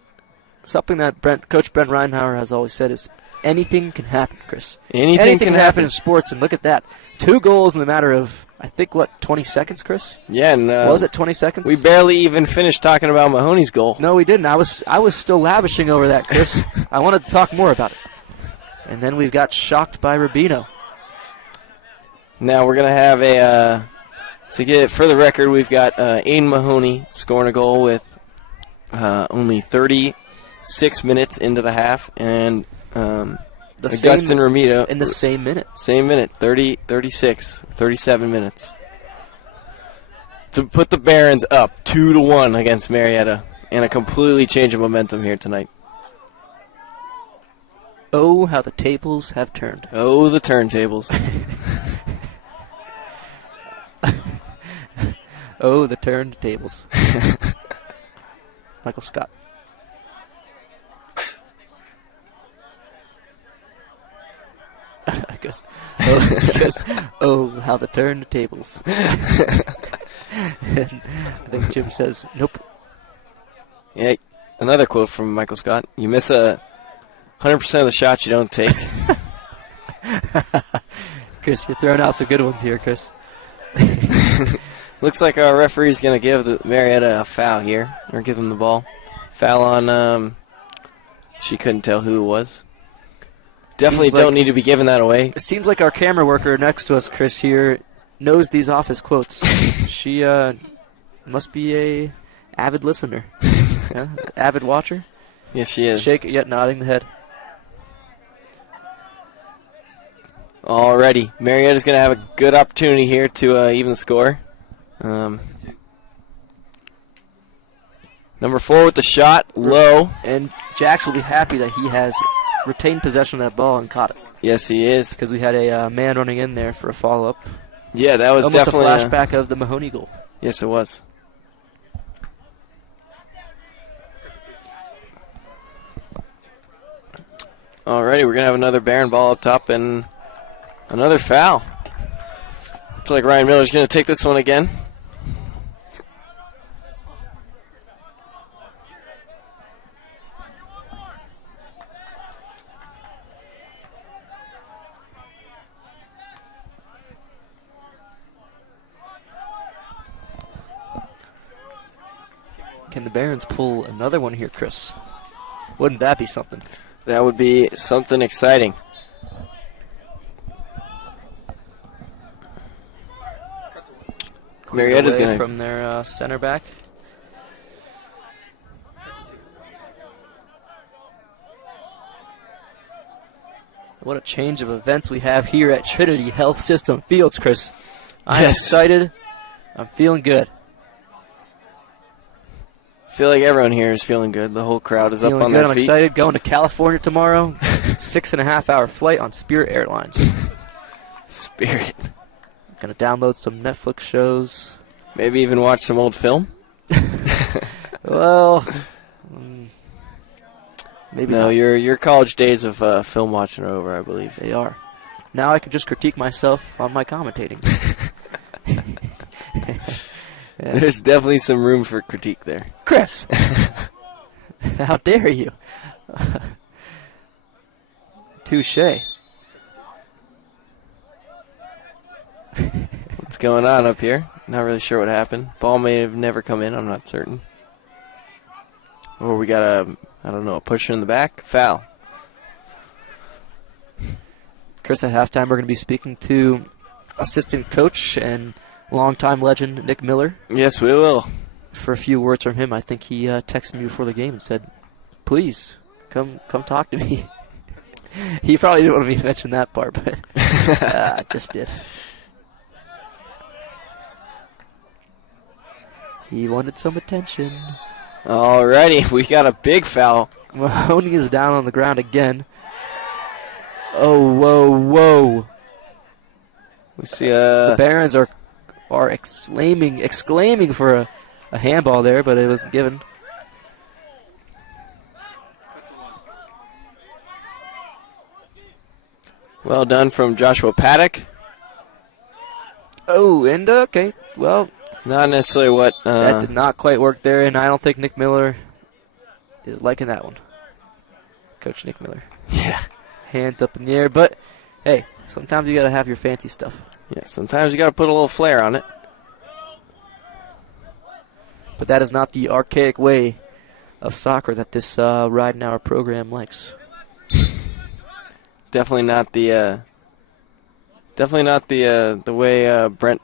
Something that Coach Brent Reinhauer has always said is anything can happen, Chris. Anything can happen in sports, and look at that. 2 goals in the matter of, I think, 20 seconds, Chris? Yeah, and Was it 20 seconds? we barely even finished talking about Mahoney's goal. No, we didn't. I was still lavishing over that, Chris. I wanted to talk more about it. And then we got shocked by Rubino. Now we're going to have to get it for the record, we've got Aiden Mahoney scoring a goal with only 36 minutes into the half, and Augustin Rubino in the same minute. Same minute, 30, 36, 37 minutes. To put the Barons up 2-1 against Marietta, and a completely change of momentum here tonight. Oh, how the tables have turned. Oh, the turntables. Oh, the turned tables. Michael Scott. I guess. Oh, how the turned tables. And I think Jim says, nope. Yeah, another quote from Michael Scott. You miss 100% of the shots you don't take. Chris, you're throwing out some good ones here, Chris. Looks like our referee's going to give the Marietta a foul here, or give them the ball. Foul on, she couldn't tell who it was. Definitely don't need to be giving that away. It seems like our camera worker next to us, Chris, here, knows these office quotes. She must be a avid listener. Yeah? Avid watcher. Yes, she is. Shake it, yet nodding the head. Alrighty. Marietta's going to have a good opportunity here to even the score. Number 4 with the shot, low. And Jax will be happy that he has retained possession of that ball and caught it. Yes, he is. Because we had a man running in there for a follow-up. Yeah, that was almost definitely a flashback of the Mahoney goal. Yes, it was. Alrighty, we're going to have another Baron ball up top and another foul. Looks like Ryan Miller's going to take this one again. Can the Barons pull another one here, Chris? Wouldn't that be something? That would be something exciting. Marietta's Away going to... from their center back. What a change of events we have here at Trinity Health System Fields, Chris. I'm Yes. excited. I'm feeling good. I feel like everyone here is feeling good. The whole crowd is up Feeling on good. their I'm feet. excited. Going to California tomorrow. 6.5-hour flight on Spirit Airlines. Spirit. Gonna download some Netflix shows. Maybe even watch some old film? Well, maybe No, not. your college days of film watching are over, I believe. They are. Now I can just critique myself on my commentating. Yeah. There's definitely some room for critique there. Chris! How dare you? Touche. What's going on up here? Not really sure what happened. Ball may have never come in, I'm not certain. Or we got a pusher in the back. Foul. Chris, at halftime, we're going to be speaking to assistant coach and longtime legend Nick Miller. Yes, we will. For a few words from him, I think he texted me before the game and said, please, come talk to me. He probably didn't want me to mention that part, but I just did. He wanted some attention. Alrighty, we got a big foul Mahoney is down on the ground again. Oh, whoa. We see The Barons are exclaiming for a handball there, but it wasn't given. well done from Joshua Paddock. Oh, and okay. Well, Not necessarily what. that did not quite work there, and I don't think Nick Miller is liking that one. Coach Nick Miller. Yeah. Hands up in the air, but hey, sometimes you got to have your fancy stuff. Yeah. Sometimes you got to put a little flair on it. But that is not the archaic way of soccer that this Ride an Hour program likes. Definitely not the. The way Brent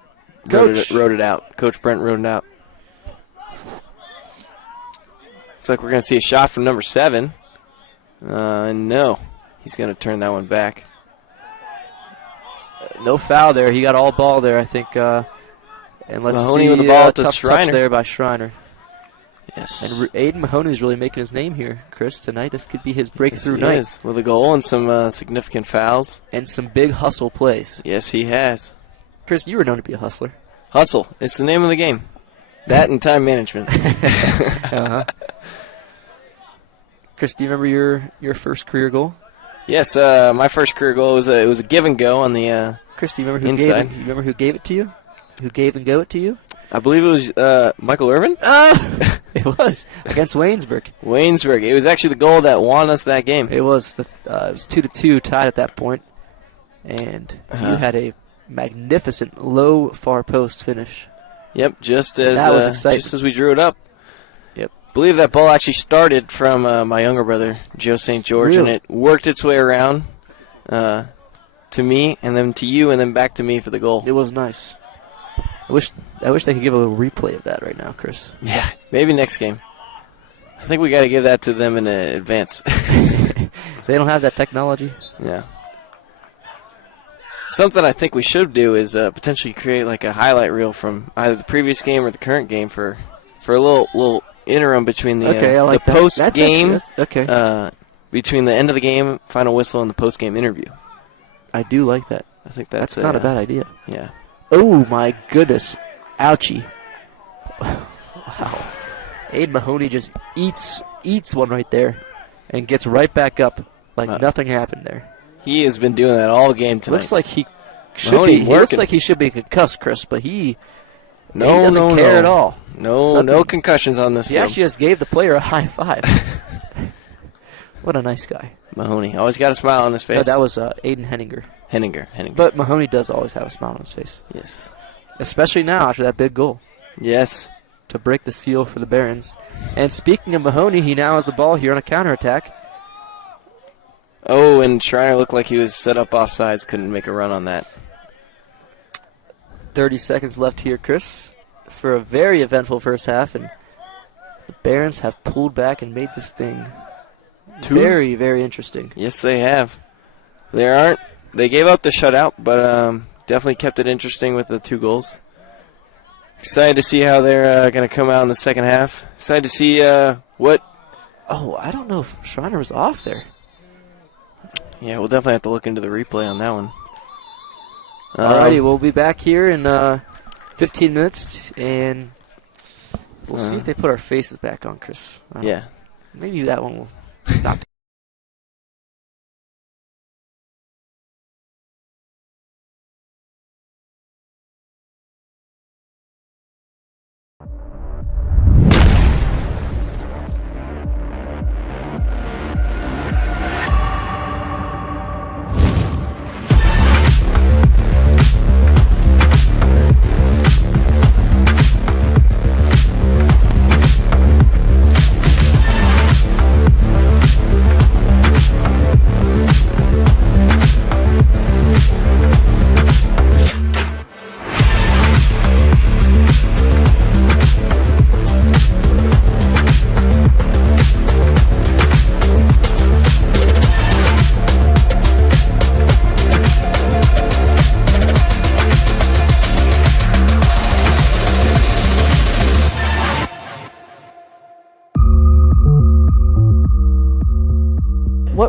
wrote it out. Coach Brent wrote it out. Looks like we're going to see a shot from number 7. No, he's going to turn that one back. No foul there. He got all ball there, I think. And let's Mahoney see with the ball to tough Schreiner. touch there by Schreiner. Yes. And Aiden Mahoney is really making his name here, Chris, tonight. This could be his breakthrough Yes, he night. is, with a goal and some significant fouls. And some big hustle plays. Yes, he has. Chris, you were known to be a hustler. Hustle. It's the name of the game. That and time management. Uh-huh. Chris, do you remember your first career goal? Yes, my first career goal was a give and go on the Chris, do you remember who inside. you remember who gave it to you? Who gave and go it to you? I believe it was Michael Irvin? It was against Waynesburg. Waynesburg. It was actually the goal that won us that game. It was it was 2-2 tied at that point, and you had a magnificent low far post finish. Yep, just That was exciting. as we drew it up. Yep. I believe that ball actually started from my younger brother, Joe St. George, Really? and it worked its way around to me, and then to you, and then back to me for the goal. It was nice. I wish they could give a little replay of that right now, Chris. Yeah, maybe next game. I think we got to give that to them in advance. They don't have that technology. Yeah. Something I think we should do is potentially create like a highlight reel from either the previous game or the current game for a little interim between the Okay, I like the that. post That's game actually- okay. between the end of the game, final whistle, and the post game interview. I do like that. I think That's not a bad idea. Yeah. Oh, my goodness. Ouchie. Wow. Aiden Mahoney just eats one right there and gets right back up like nothing happened there. He has been doing that all game tonight. Looks like he should Mahoney be. He looks working. like he should be concussed, Chris, but he no, doesn't no, care no. at all. No Nothing. concussions on this He field. actually just gave the player a high five. What a nice guy. Mahoney always got a smile on his face. No, that was Aiden Henninger. Henninger. But Mahoney does always have a smile on his face, Yes. especially now after that big goal Yes. to break the seal for the Barons. And speaking of Mahoney, he now has the ball here on a counterattack. Oh, and Schreiner looked like he was set up offsides. Couldn't make a run on that. 30 seconds left here, Chris, for a very eventful first half, and the Barons have pulled back and made this thing very, very interesting. Yes, they have. They gave up the shutout, but definitely kept it interesting with the 2 goals. Excited to see how they're going to come out in the second half. Excited to see what. Oh, I don't know if Schreiner was off there. Yeah, we'll definitely have to look into the replay on that one. Alrighty, we'll be back here in 15 minutes, and we'll see if they put our faces back on, Chris. Yeah. Maybe that one will not.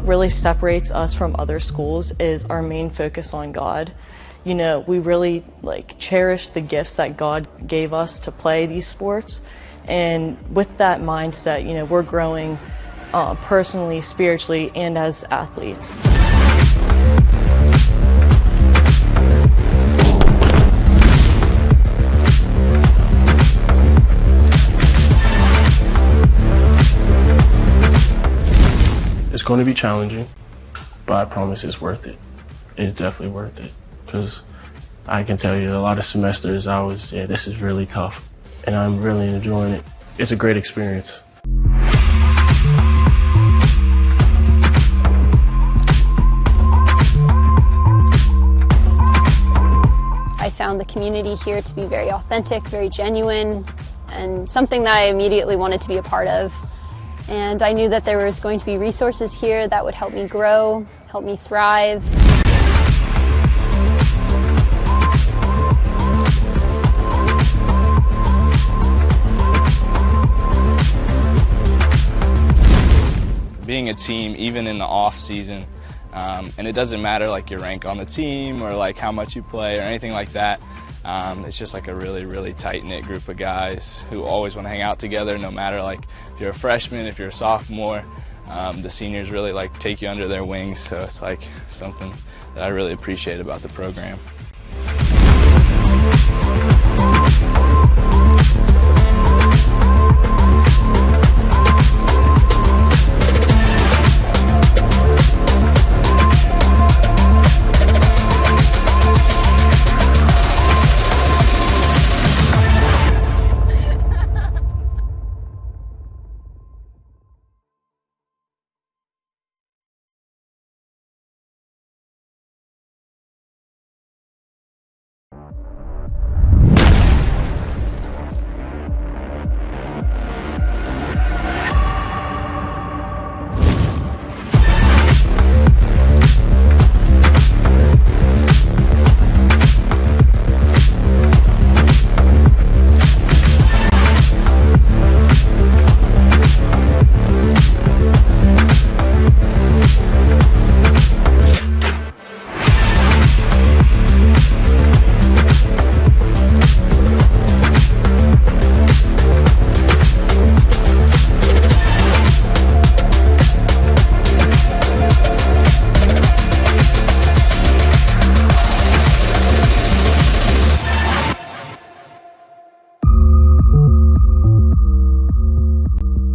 What really separates us from other schools is our main focus on God. You know, we really cherish the gifts that God gave us to play these sports, and with that mindset, you know, we're growing personally, spiritually, and as athletes. It's going to be challenging, but I promise it's worth it. It's definitely worth it, because I can tell you a lot of semesters this is really tough, and I'm really enjoying it. It's a great experience. I found the community here to be very authentic, very genuine, and something that I immediately wanted to be a part of. And I knew that there was going to be resources here that would help me grow, help me thrive. Being a team, even in the off season, and it doesn't matter your rank on the team or how much you play or anything like that. It's just a really, really tight-knit group of guys who always want to hang out together, no matter if you're a freshman, if you're a sophomore. The seniors really take you under their wings, so it's something that I really appreciate about the program.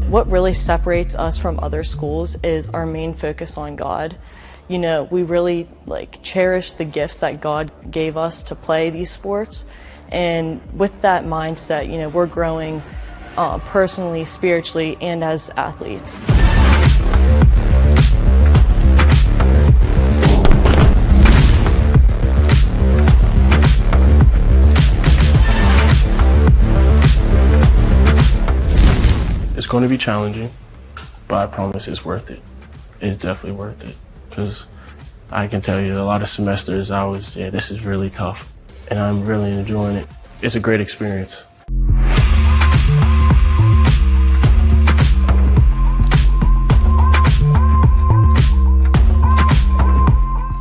What really separates us from other schools is our main focus on God. You know, we really cherish the gifts that God gave us to play these sports, and with that mindset, you know, we're growing personally, spiritually, and as athletes. It's going to be challenging, but I promise it's worth it. It's definitely worth it, because I can tell you a lot of semesters this is really tough, and I'm really enjoying it. It's a great experience.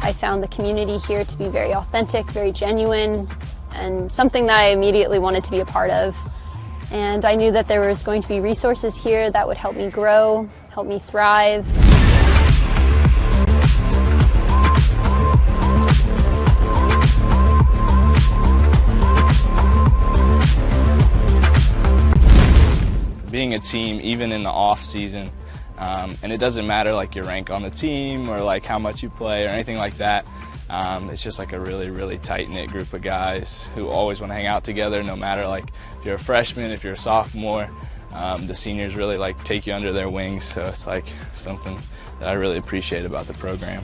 I found the community here to be very authentic, very genuine, and something that I immediately wanted to be a part of. And I knew that there was going to be resources here that would help me grow, help me thrive. Being a team, even in the off season, and it doesn't matter your rank on the team or how much you play or anything like that. It's just a really, really tight-knit group of guys who always want to hang out together, no matter if you're a freshman, if you're a sophomore. The seniors really take you under their wings, so it's something that I really appreciate about the program.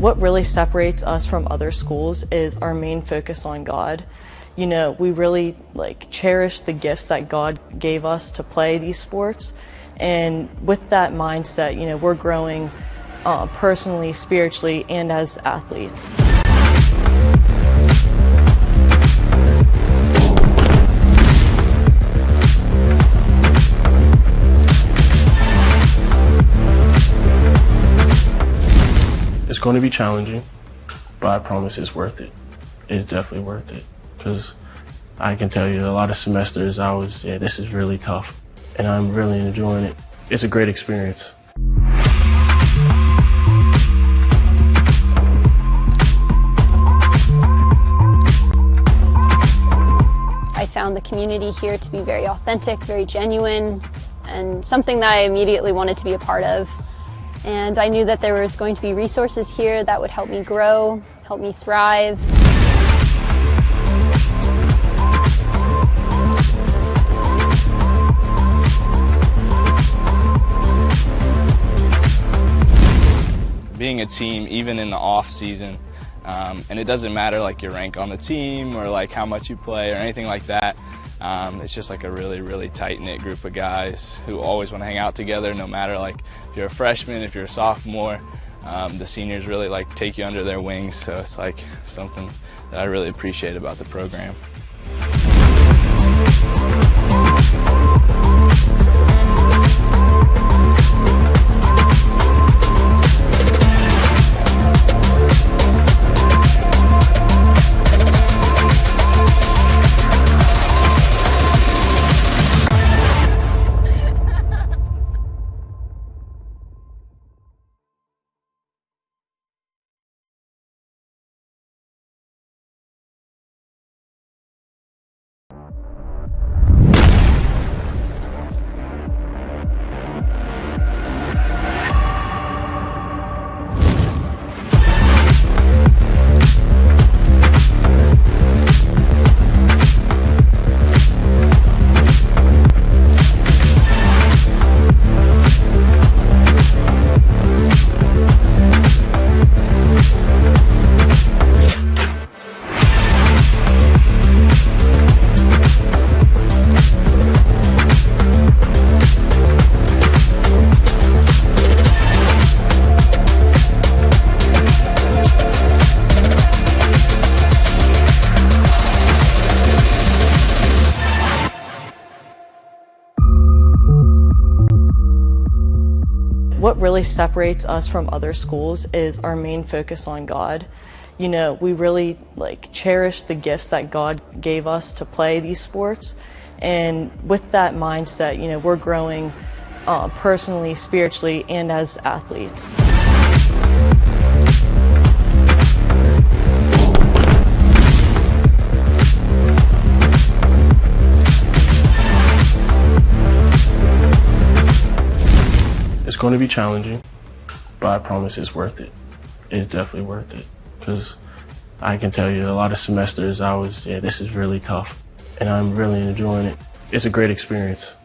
what really separates us from other schools is our main focus on God. You know, we really cherish the gifts that God gave us to play these sports, and with that mindset, you know, we're growing personally, spiritually, and as athletes. It's going to be challenging, but I promise it's worth it. It's definitely worth it, because I can tell you a lot of semesters this is really tough, and I'm really enjoying it. It's a great experience. I found the community here to be very authentic, very genuine, and something that I immediately wanted to be a part of. And I knew that there was going to be resources here that would help me grow, help me thrive. Being a team, even in the off season, and it doesn't matter like your rank on the team or like how much you play or anything like that. It's just like a really, really tight-knit group of guys who always want to hang out together, no matter like if you're a freshman, if you're a sophomore. The seniors really like take you under their wings, so it's like something that I really appreciate about the program. What really separates us from other schools is our main focus on God. You know, we really cherish the gifts that God gave us to play these sports, and with that mindset, you know, we're growing personally, spiritually, and as athletes. It's going to be challenging, but I promise it's worth it. It's definitely worth it, because I can tell you a lot of semesters this is really tough, and I'm really enjoying it. It's a great experience.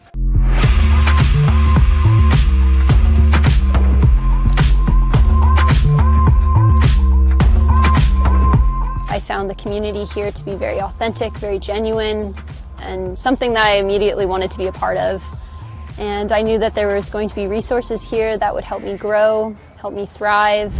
I found the community here to be very authentic, very genuine, and something that I immediately wanted to be a part of. And I knew that there was going to be resources here that would help me grow, help me thrive.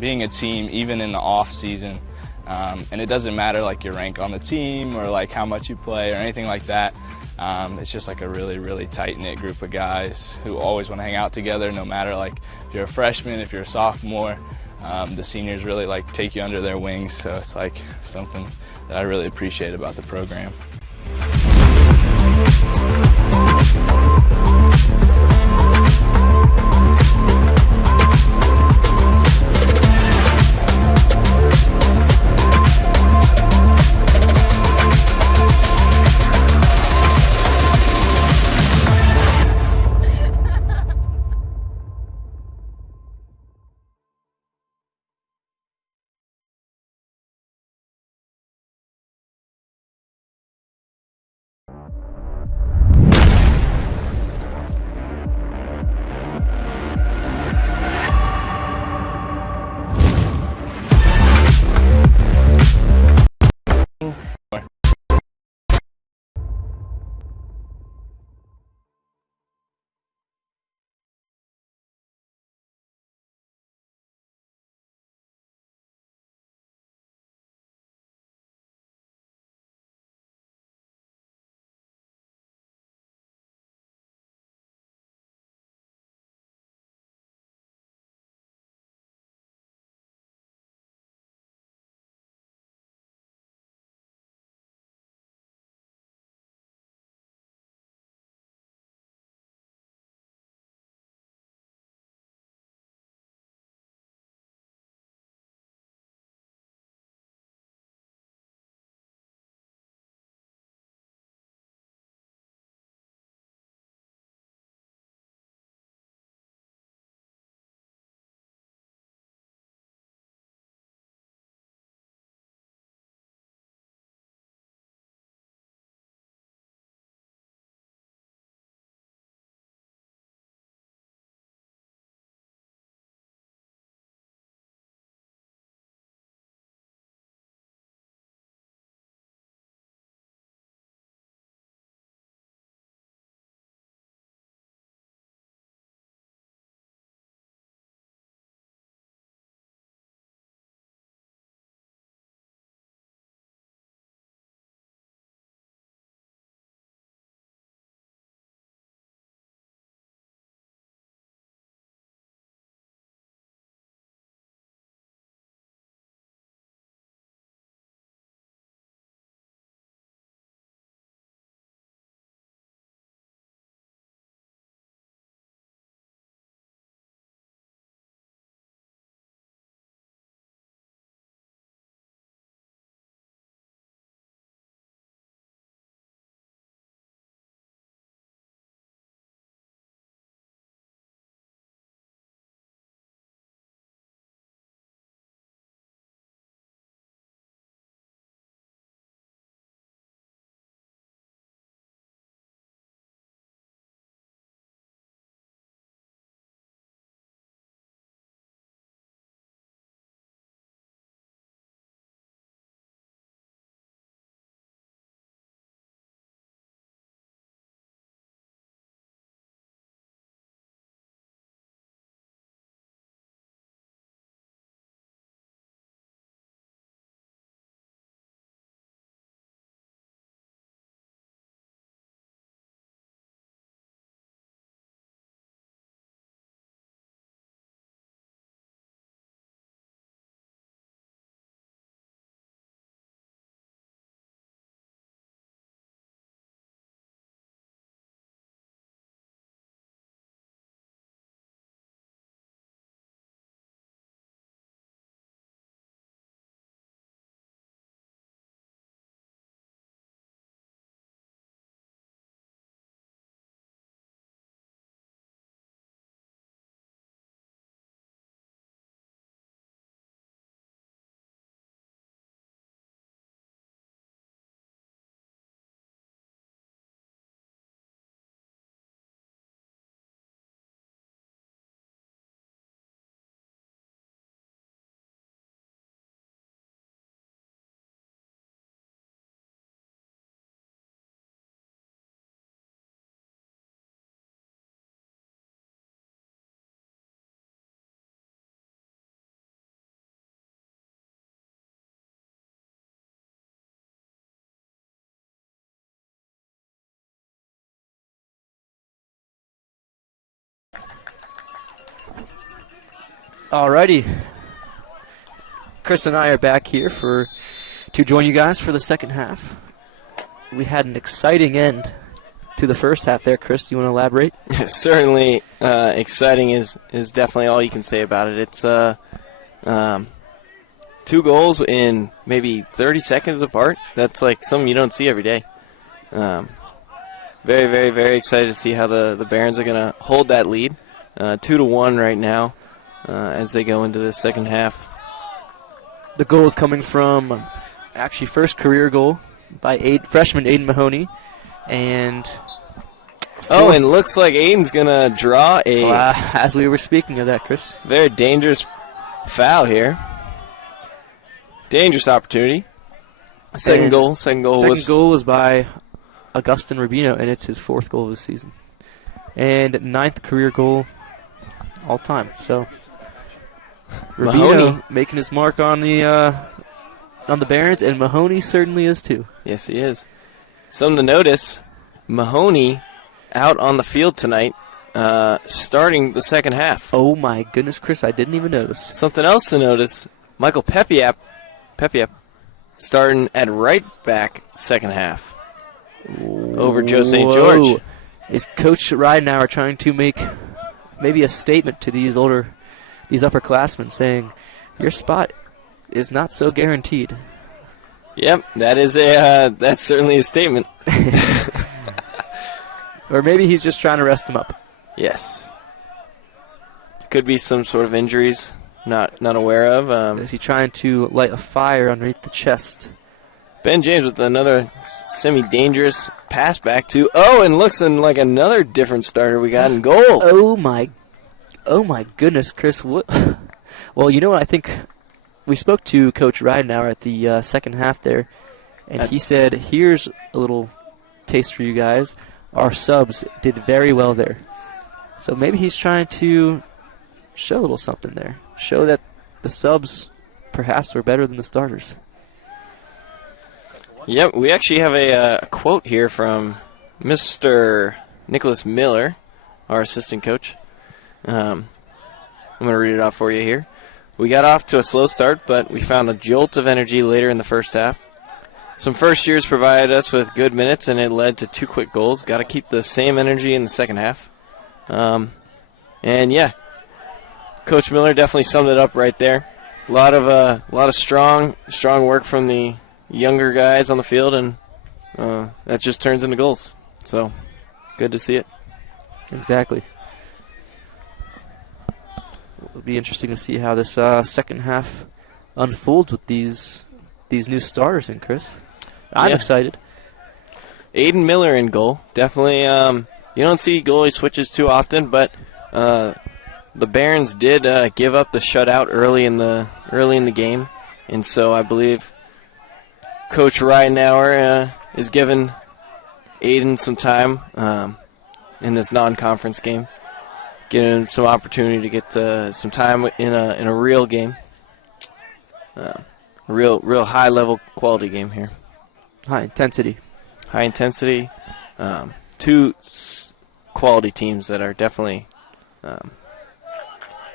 Being a team, even in the off season, and it doesn't matter like your rank on the team or like how much you play or anything like that. It's just like a really, really tight-knit group of guys who always want to hang out together, no matter like if you're a freshman, if you're a sophomore. The seniors really like take you under their wings, so it's like something that I really appreciate about the program. Alrighty. Chris and I are back here to join you guys for the second half. We had an exciting end to the first half there. Chris, you want to elaborate? Certainly, exciting is definitely all you can say about it. It's 2 goals in maybe 30 seconds apart. That's like something you don't see every day. Very, very, very excited to see how the Barons are going to hold that lead. 2-1 right now as they go into the second half. The goal is coming from actually first career goal by freshman Aiden Mahoney. And and looks like Aiden's going to draw as we were speaking of that, Chris. Very dangerous foul here. Dangerous opportunity. Second goal was by Augustin Rubino, and it's his 4th goal of the season. And 9th career goal all time. So Rubino making his mark on the Barons, and Mahoney certainly is too. Yes, he is. Something to notice, Mahoney out on the field tonight, starting the second half. Oh my goodness, Chris, I didn't even notice. Something else to notice, Michael Pepiap starting at right back second half over Joe St. George. Is Coach Ridenauer trying to make maybe a statement to these upperclassmen saying, your spot is not so guaranteed? Yep, that's certainly a statement. Or maybe he's just trying to rest him up. Yes. Could be some sort of injuries not aware of. Is he trying to light a fire underneath the chest? Ben James with another semi-dangerous pass back to, and looks like another different starter we got in goal. Oh my goodness, Chris. What? Well, you know what? I think we spoke to Coach Ridenauer at the second half there, and he said, here's a little taste for you guys. Our subs did very well there. So maybe he's trying to show a little something there. Show that the subs perhaps were better than the starters. Yep, we actually have a quote here from Mr. Nicholas Miller, our assistant coach. I'm going to read it off for you here. We got off to a slow start, but we found a jolt of energy later in the first half. Some first years provided us with good minutes, and it led to 2 quick goals. Got to keep the same energy in the second half. Coach Miller definitely summed it up right there. A lot of strong work from the younger guys on the field, and that just turns into goals. So, good to see it. Exactly. It'll be interesting to see how this second half unfolds with these new starters in, Chris. I'm excited. Aiden Miller in goal. Definitely, you don't see goalie switches too often, but the Barons did give up the shutout early in the game, and so I believe Coach Ridenauer is giving Aiden some time in this non-conference game, giving him some opportunity to get some time in a real game, a real high-level quality game here. High intensity. 2 quality teams that are definitely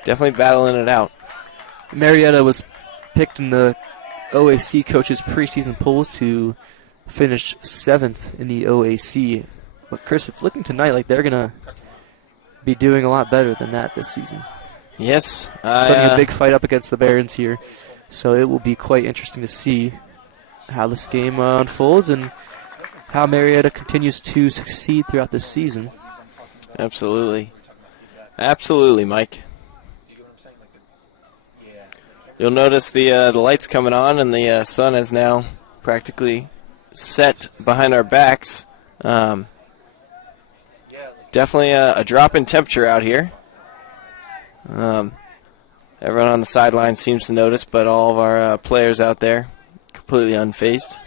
battling it out. Marietta was picked in the OAC coaches preseason polls to finish 7th in the OAC. But Chris, it's looking tonight like they're going to be doing a lot better than that this season. Yes. Putting a big fight up against the Barons here. So it will be quite interesting to see how this game unfolds and how Marietta continues to succeed throughout this season. Absolutely. Absolutely, Mike. You'll notice the lights coming on, and the sun is now practically set behind our backs. Definitely a drop in temperature out here. Everyone on the sideline seems to notice, but all of our players out there completely unfazed.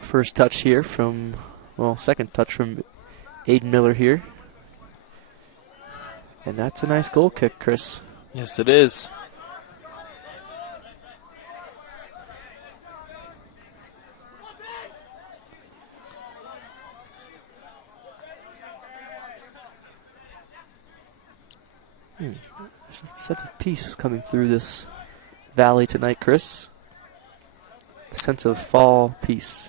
First touch here second touch from Aiden Miller here. And that's a nice goal kick, Chris. Yes, it is. A sense of peace coming through this valley tonight, Chris. A sense of fall peace.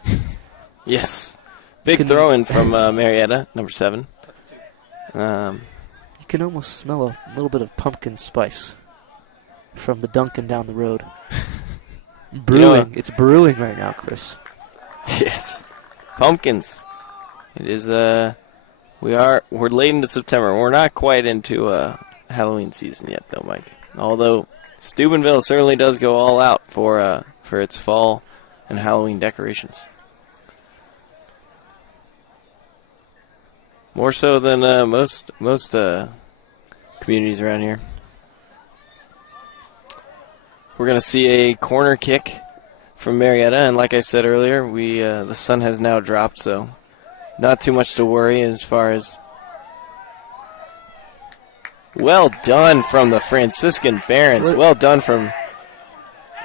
Yes. Big throw-in from Marietta, number 7. You can almost smell a little bit of pumpkin spice from the Dunkin' down the road. Brewing. It's brewing right now, Chris. Yes. Pumpkins. It is, we're late into September. We're not quite into Halloween season yet, though, Mike. Although Steubenville certainly does go all out for its fall and Halloween decorations. More so than most communities around here. We're going to see a corner kick from Marietta, and like I said earlier, the sun has now dropped, so not too much to worry as far as. Well done from the Franciscan Barons. Well done from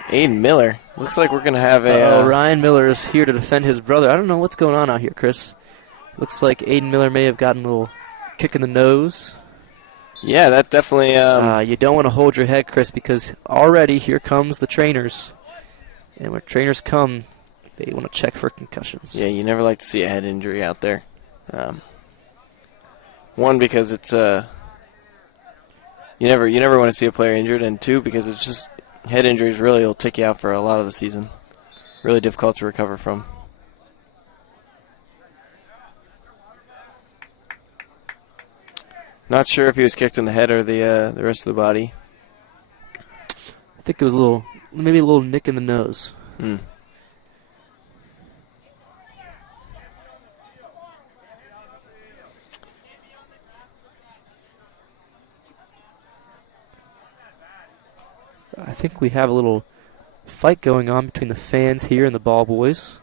Aiden Miller. Looks like we're going to have a. Ryan Miller is here to defend his brother. I don't know what's going on out here, Chris. Looks like Aiden Miller may have gotten a little kick in the nose. Yeah, that definitely. You don't want to hold your head, Chris, because already here comes the trainers. And when trainers come, they want to check for concussions. Yeah, you never like to see a head injury out there. One, because it's you never want to see a player injured, and 2, because it's just head injuries really will take you out for a lot of the season. Really difficult to recover from. Not sure if he was kicked in the head or the rest of the body. I think it was maybe a little nick in the nose. I think we have a little fight going on between the fans here and the ball boys.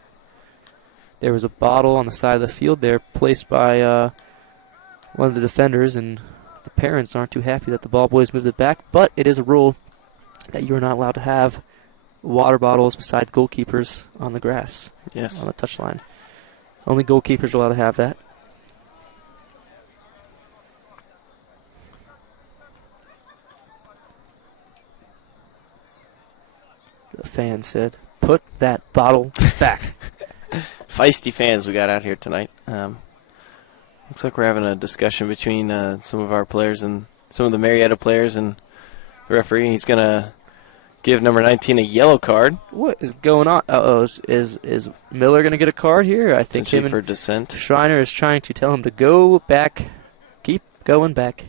There was a bottle on the side of the field there placed by one of the defenders, and the parents aren't too happy that the ball boys moved it back, but it is a rule that you're not allowed to have water bottles besides goalkeepers on the grass. Yes. On the touchline. Only goalkeepers are allowed to have that. The fan said, "Put that bottle back." Feisty fans we got out here tonight. Looks like we're having a discussion between some of our players and some of the Marietta players and the referee. He's going to give number 19 a yellow card. What is going on? Is Miller going to get a card here? I think him for and dissent. Schreiner is trying to tell him to go back. Keep going back.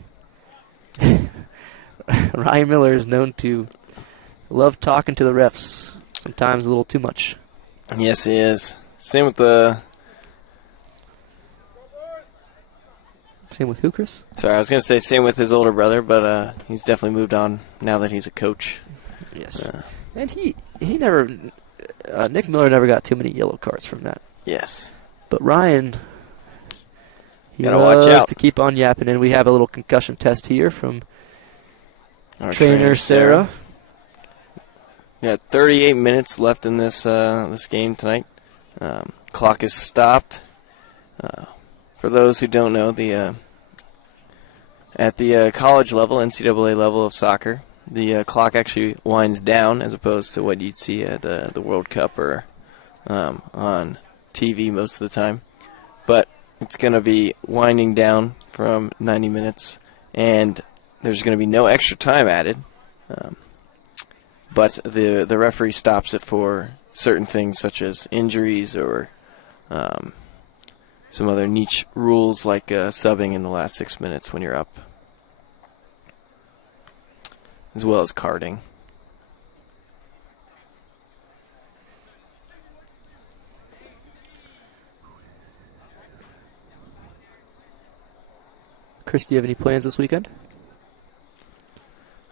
Ryan Miller is known to love talking to the refs, sometimes a little too much. Yes, he is. Same with the... Same with who, Chris? Sorry, I was going to say same with his older brother, but he's definitely moved on now that he's a coach. Yes. And he never... Nick Miller never got too many yellow cards from that. Yes. But Ryan... He gotta watch out to keep on yapping, and we have a little concussion test here from our trainer Sarah. Yeah, 38 minutes left in this this game tonight. Clock is stopped. For those who don't know, at the college level, NCAA level of soccer, the clock actually winds down as opposed to what you'd see at the World Cup or on TV most of the time. But it's going to be winding down from 90 minutes, and there's going to be no extra time added. But the referee stops it for certain things such as injuries or some other niche rules like subbing in the last 6 minutes when you're up, as well as carding. Chris, do you have any plans this weekend?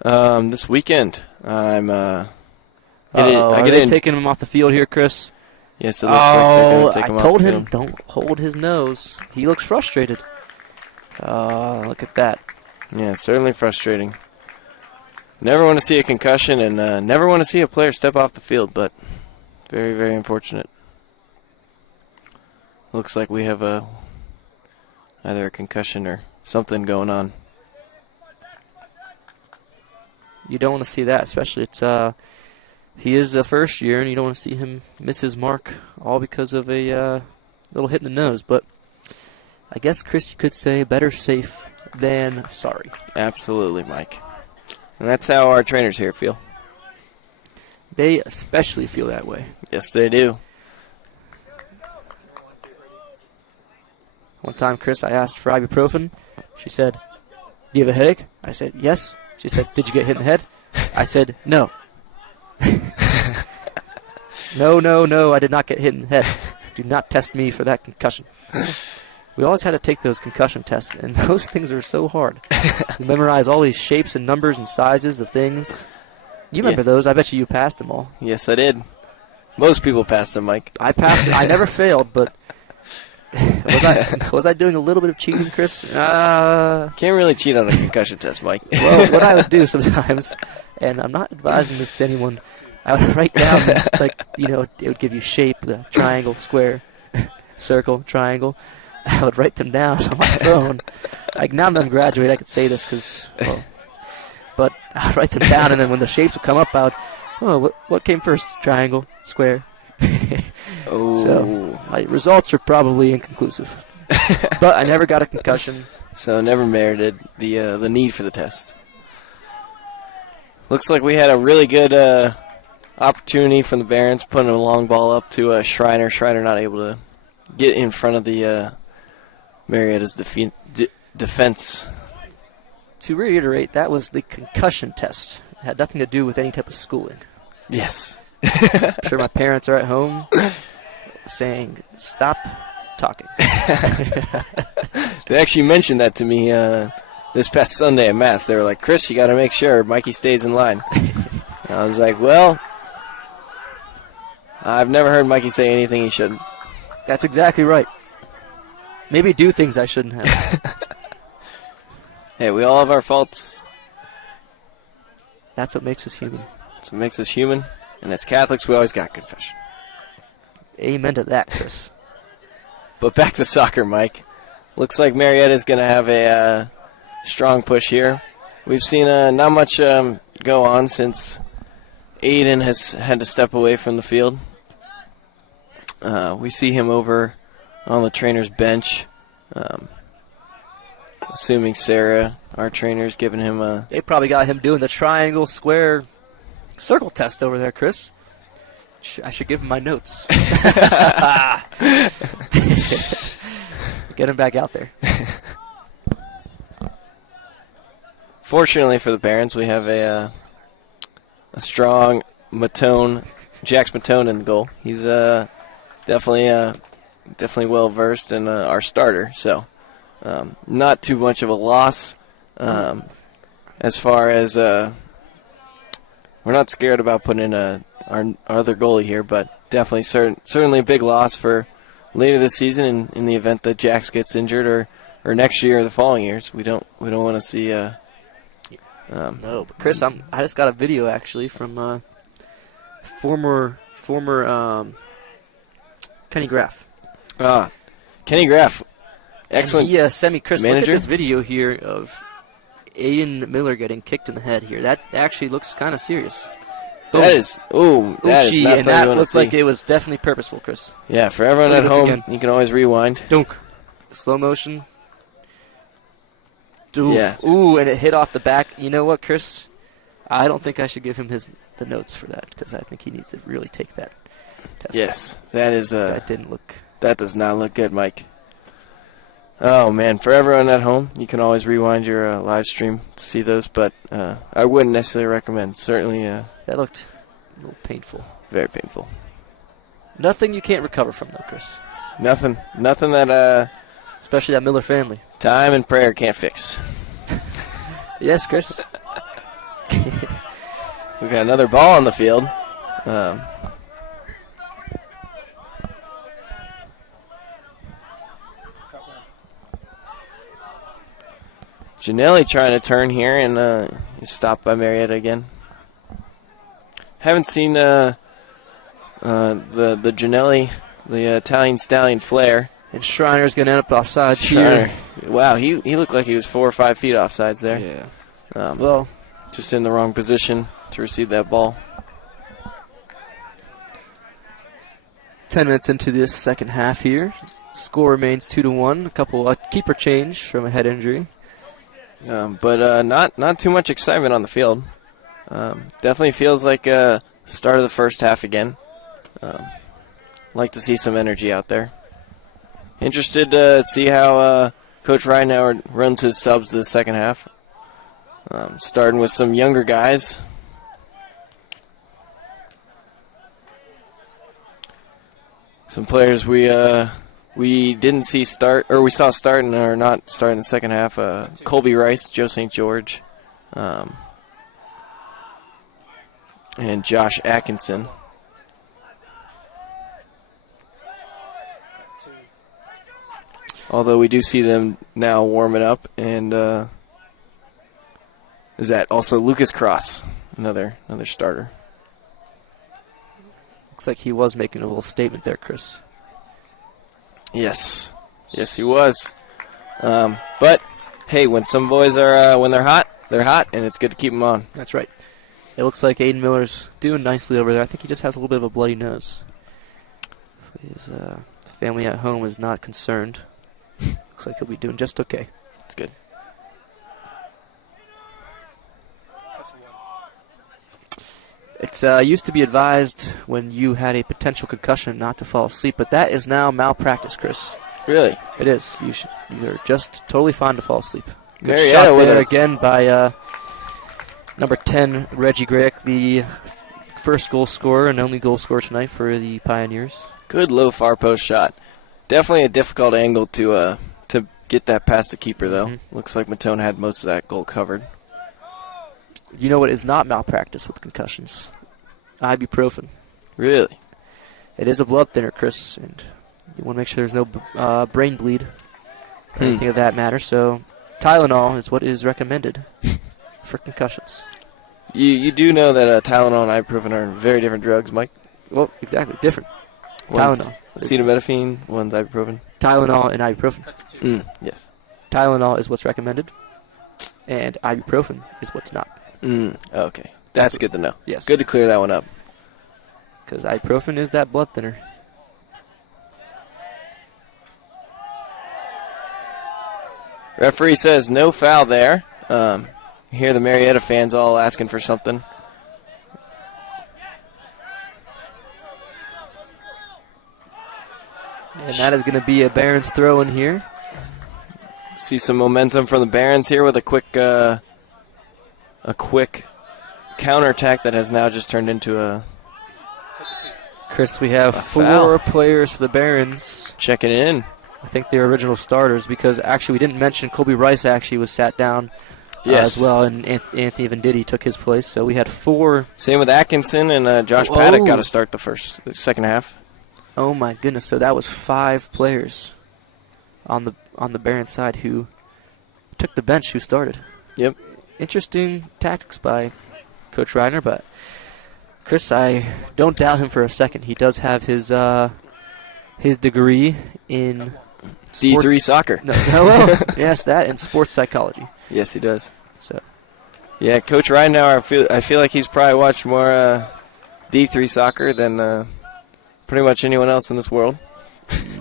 This weekend, I'm. Are they taking him off the field here, Chris? Yes, it looks like they're going to take him off the told him field. don't hold his nose. He looks frustrated. Look at that. Yeah, it's certainly frustrating. Never want to see a concussion and never want to see a player step off the field, but very, very unfortunate. Looks like we have either a concussion or something going on. You don't want to see that, especially he is the first year, and you don't want to see him miss his mark, all because of a little hit in the nose. But I guess, Chris, you could say better safe than sorry. Absolutely, Mike. And that's how our trainers here feel. They especially feel that way. Yes, they do. One time, Chris, I asked for ibuprofen. She said, "Do you have a headache?" I said, "Yes." She said, "Did you get hit in the head?" I said, "No." No, I did not get hit in the head. Do not test me for that concussion. We always had to take those concussion tests, and those things are so hard. You memorize all these shapes and numbers and sizes of things. You remember Yes. those. I bet you passed them all. Yes, I did. Most people pass them, Mike. I passed. I never failed, but was I doing a little bit of cheating, Chris? Can't really cheat on a concussion test, Mike. Well, what I would do sometimes, and I'm not advising this to anyone, I would write down, it would give you shape, the triangle, square, circle, triangle. I would write them down on my phone. Like, now that I'm graduated, I could say this but I would write them down, and then when the shapes would come up, what came first? Triangle, square. Oh. So my results are probably inconclusive. But I never got a concussion. So never merited the need for the test. Looks like we had a really good opportunity from the Barons, putting a long ball up to Schreiner. Schreiner not able to get in front of the Marietta's defense. To reiterate, that was the concussion test. It had nothing to do with any type of schooling. Yes. I'm sure my parents are at home saying, "Stop talking." They actually mentioned that to me this past Sunday at Mass. They were like, "Chris, you got to make sure Mikey stays in line." And I was like, well, I've never heard Mikey say anything he shouldn't. That's exactly right. Maybe do things I shouldn't have. Hey, we all have our faults. That's what makes us human. That's what makes us human. And as Catholics, we always got confession. Amen to that, Chris. But back to soccer, Mike. Looks like Marietta's going to have a strong push here. We've seen not much go on since Aiden has had to step away from the field. We see him over on the trainer's bench. Assuming Sarah, our trainer, is giving him a... They probably got him doing the triangle, square, circle test over there, Chris. I should give him my notes. Get him back out there. Fortunately for the Barons, we have a strong Matone, Jax Matone in the goal. He's definitely well versed and our starter. So not too much of a loss. As far as we're not scared about putting in our other goalie here, but definitely certainly a big loss for later this season in the event that Jax gets injured or next year or the following years. We don't want to see. No, but Chris, I just got a video actually from former Kenny Graff. Kenny Graff, excellent. He sent me, Chris, manager. look at this video here of Aiden Miller getting kicked in the head here. That actually looks kind of serious. Boom. That is not and something you that want to looks see. like it was definitely purposeful, Chris. Yeah, for everyone Look at at this home, again. you can always rewind. Dunk. Slow motion. Oof. Yeah. Ooh, and it hit off the back. You know what, Chris? I don't think I should give him the notes for that because I think he needs to really take that test. Yes, that is That didn't look. that does not look good, Mike. Oh man, for everyone at home, you can always rewind your live stream to see those, but I wouldn't necessarily recommend. Certainly, That looked a little painful. very painful. Nothing you can't recover from, though, Chris. Nothing that Especially that Miller family. time and prayer can't fix. Yes, Chris. We've got another ball on the field. Janelli trying to turn here and is stopped by Marietta again. Haven't seen the Janelli, the Italian stallion flare. And Schreiner's going to end up offside Schreiner. here. Wow, he looked like he was 4 or 5 feet offsides there. Yeah. Um, Well, just in the wrong position to receive that ball. 10 minutes into this second half here. Score remains 2-1. A couple keeper change from a head injury. But not too much excitement on the field. Definitely feels like start of the first half again. Like to see some energy out there. Interested to see how Coach Reinauer runs his subs this second half. Starting with some younger guys. Some players we didn't see start, or we saw starting or not start in the second half. Colby Rice, Joe St. George, and Josh Atkinson. Although we do see them now warming up, and is that also Lucas Cross, another starter. Looks like he was making a little statement there, Chris. Yes, he was. But hey, when some boys are when they're hot, and it's good to keep them on. That's right. It looks like Aiden Miller's doing nicely over there. I think he just has a little bit of a bloody nose. His family at home is not concerned. Looks like he'll be doing just okay. That's good. It's used to be advised when you had a potential concussion not to fall asleep, but that is now malpractice, Chris. Really? It is. You're just totally fine to fall asleep. Good Marietta shot with there a again by number 10, Reggie Grayek, the first goal scorer and only goal scorer tonight for the Pioneers. good low far post shot. Definitely a difficult angle to get that past the keeper, though. Mm-hmm. Looks like Matone had most of that goal covered. You know what is not malpractice with concussions? Ibuprofen. Really? It is a blood thinner, Chris, and you want to make sure there's no brain bleed or anything of that matter. So Tylenol is what is recommended for concussions. You do know that Tylenol and ibuprofen are very different drugs, Mike? Well, exactly. Different. One's Tylenol. acetaminophen, one's ibuprofen. Tylenol and ibuprofen. Yes. Tylenol is what's recommended, and ibuprofen is what's not. Okay. That's good to know. Yes. Good to clear that one up. Because ibuprofen is that blood thinner. Referee says no foul there. You hear the Marietta fans all asking for something. And that is going to be a Barons throw in here. See some momentum from the Barons here with a quick counterattack that has now just turned into a Chris, we have foul. 4 players for the Barons. checking in. I think they're original starters because actually we didn't mention Colby Rice actually was sat down as well, and Anthony Venditti took his place. So we had 4. Same with Atkinson and Josh Paddock got to start the second half. Oh my goodness! So that was 5 players on the Barons side who took the bench, who started. Yep. Interesting tactics by Coach Reiner, but Chris, I don't doubt him for a second. He does have his degree in D3 soccer. No, well, yes, that and sports psychology. Yes, he does. So, yeah, Coach Reinauer, I feel like he's probably watched more D3 soccer than pretty much anyone else in this world.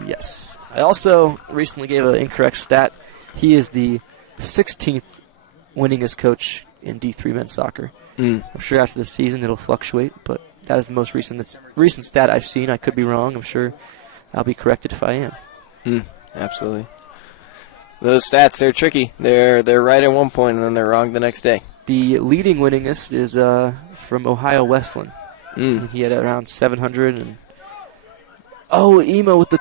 yes. I also recently gave an incorrect stat. He is the 16th winningest coach in D3 men's soccer. I'm sure after the season it'll fluctuate, but that is the most recent stat I've seen. I could be wrong. I'm sure I'll be corrected if I am. Absolutely. Those stats, they're tricky. They're right at one point and then they're wrong the next day. The leading winningest is from Ohio Wesleyan. And he had around 700. And Emo with the...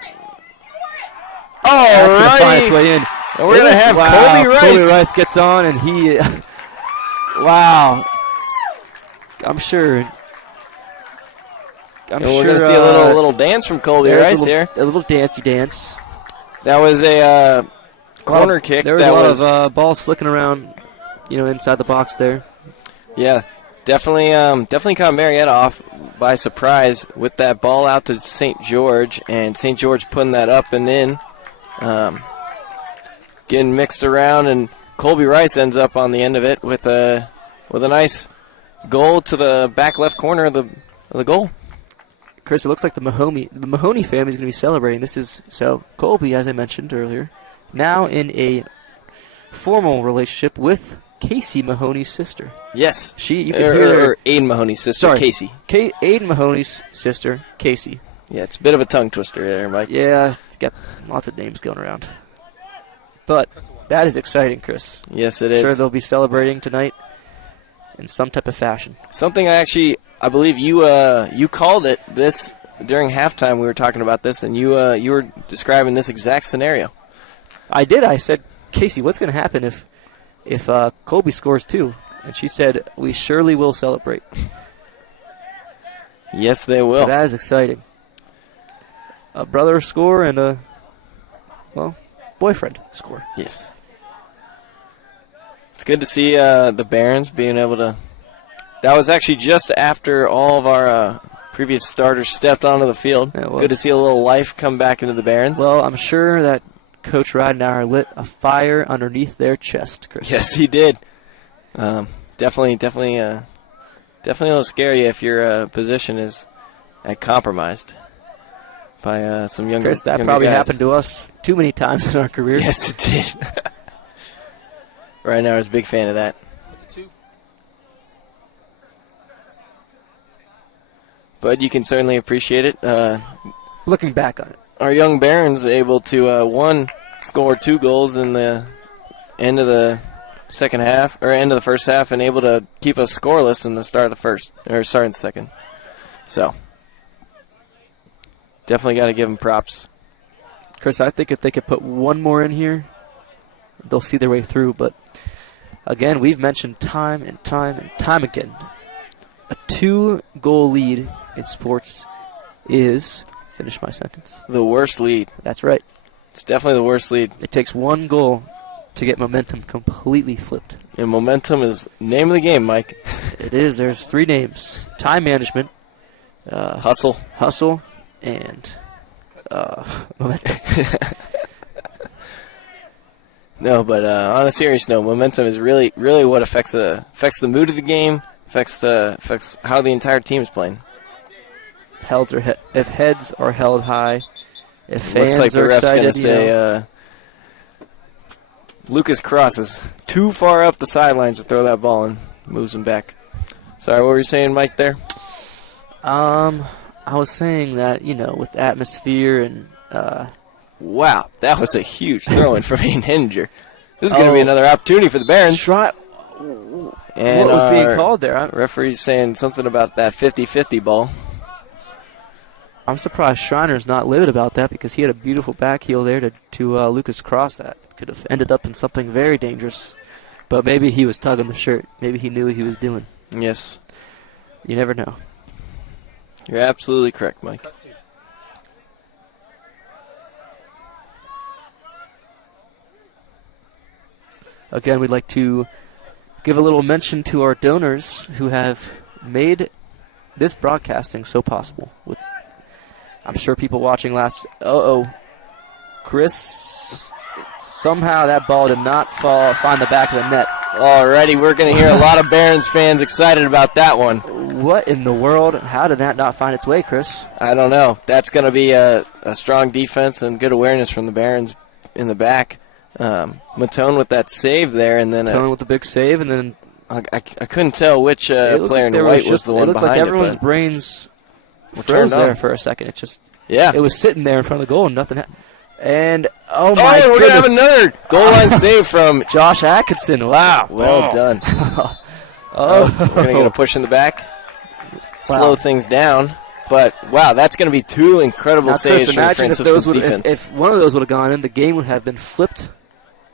That's going to find its way in. And we're going to have Colby Rice. Colby Rice gets on, and he... wow. I'm sure... we're going to see a little dance from Colby Rice here. A little dancey dance. That was a corner kick. There was a lot of balls flicking around, inside the box there. Yeah, definitely caught Marietta off by surprise with that ball out to St. George, and St. George putting that up and in, getting mixed around, and Colby Rice ends up on the end of it with with a nice goal to the back left corner of the goal. Chris, it looks like the Mahoney family is going to be celebrating. So Colby, as I mentioned earlier, now in a formal relationship with Casey Mahoney's sister. Yes. You can hear or Aiden Mahoney's sister, Sorry. Casey. Aiden Mahoney's sister, Casey. Yeah, it's a bit of a tongue twister there, Mike. Yeah, it's got lots of names going around. But that is exciting, Chris. Yes, it I'm is. sure they'll be celebrating tonight in some type of fashion. Something I believe you called it this during halftime. We were talking about this, and you were describing this exact scenario. I did. I said, Casey, what's going to happen if Colby scores 2? And she said, we surely will celebrate. Yes, they will. So that is exciting. A brother score and a, boyfriend score. Yes. It's good to see the Barons being able to. That was actually just after all of our previous starters stepped onto the field. Good to see a little life come back into the Barons. Well, I'm sure that Coach Ridenauer lit a fire underneath their chest, Chris. Yes, he did. Definitely will scare you if your position is compromised by some younger. Chris, that younger probably guys. happened to us too many times in our career. Yes, it did. Ridenauer's a big fan of that. Cut to 2. But you can certainly appreciate it. Looking back on it. Our young Barons able to score 2 goals in the end of the second half or end of the first half, and able to keep us scoreless in the start of the second. So definitely got to give them props. Chris, I think if they could put one more in here, they'll see their way through. But again, we've mentioned time and time again, a 2-goal lead in sports is, finish my sentence, The worst lead. That's right. It's definitely the worst lead. It takes 1 goal to get momentum completely flipped. And momentum is name of the game, Mike. It is. There's 3 names: time management, Hustle, and momentum. No, but on a serious note, momentum is really what affects the mood of the game, affects how the entire team is playing. If heads are held high, if fans Looks like the are ref's excited, going to say Lucas Cross is too far up the sidelines to throw that ball and moves him back. Sorry, what were you saying, Mike, there? I was saying that, with atmosphere and Wow, that was a huge throw-in from Aiden Henninger. This is going to be another opportunity for the Barons. And what was being called there? Referee's saying something about that 50-50 ball. I'm surprised Schreiner's not livid about that, because he had a beautiful back heel there to Lucas Cross that could have ended up in something very dangerous. But maybe he was tugging the shirt. Maybe he knew what he was doing. Yes. You never know. You're absolutely correct, Mike. Cut 2. Again, we'd like to give a little mention to our donors who have made this broadcasting so possible. I'm sure people watching Chris, somehow that ball did not find the back of the net. Alrighty, we're going to hear a lot of Barons fans excited about that one. What in the world? How did that not find its way, Chris? I don't know. That's going to be a strong defense and good awareness from the Barons in the back. Matone with that save there, and then Matone with the big save, and then I couldn't tell which player in white was the one behind it. It looked like everyone's brains froze there for a second. It was sitting there in front of the goal, and nothing happened. And we're going to have another goal line save from Josh Atkinson. Wow. Well done. We're going to get a push in the back, slow things down. But, wow, that's going to be 2 incredible saves from Franciscan's defense. If one of those would have gone in, the game would have been flipped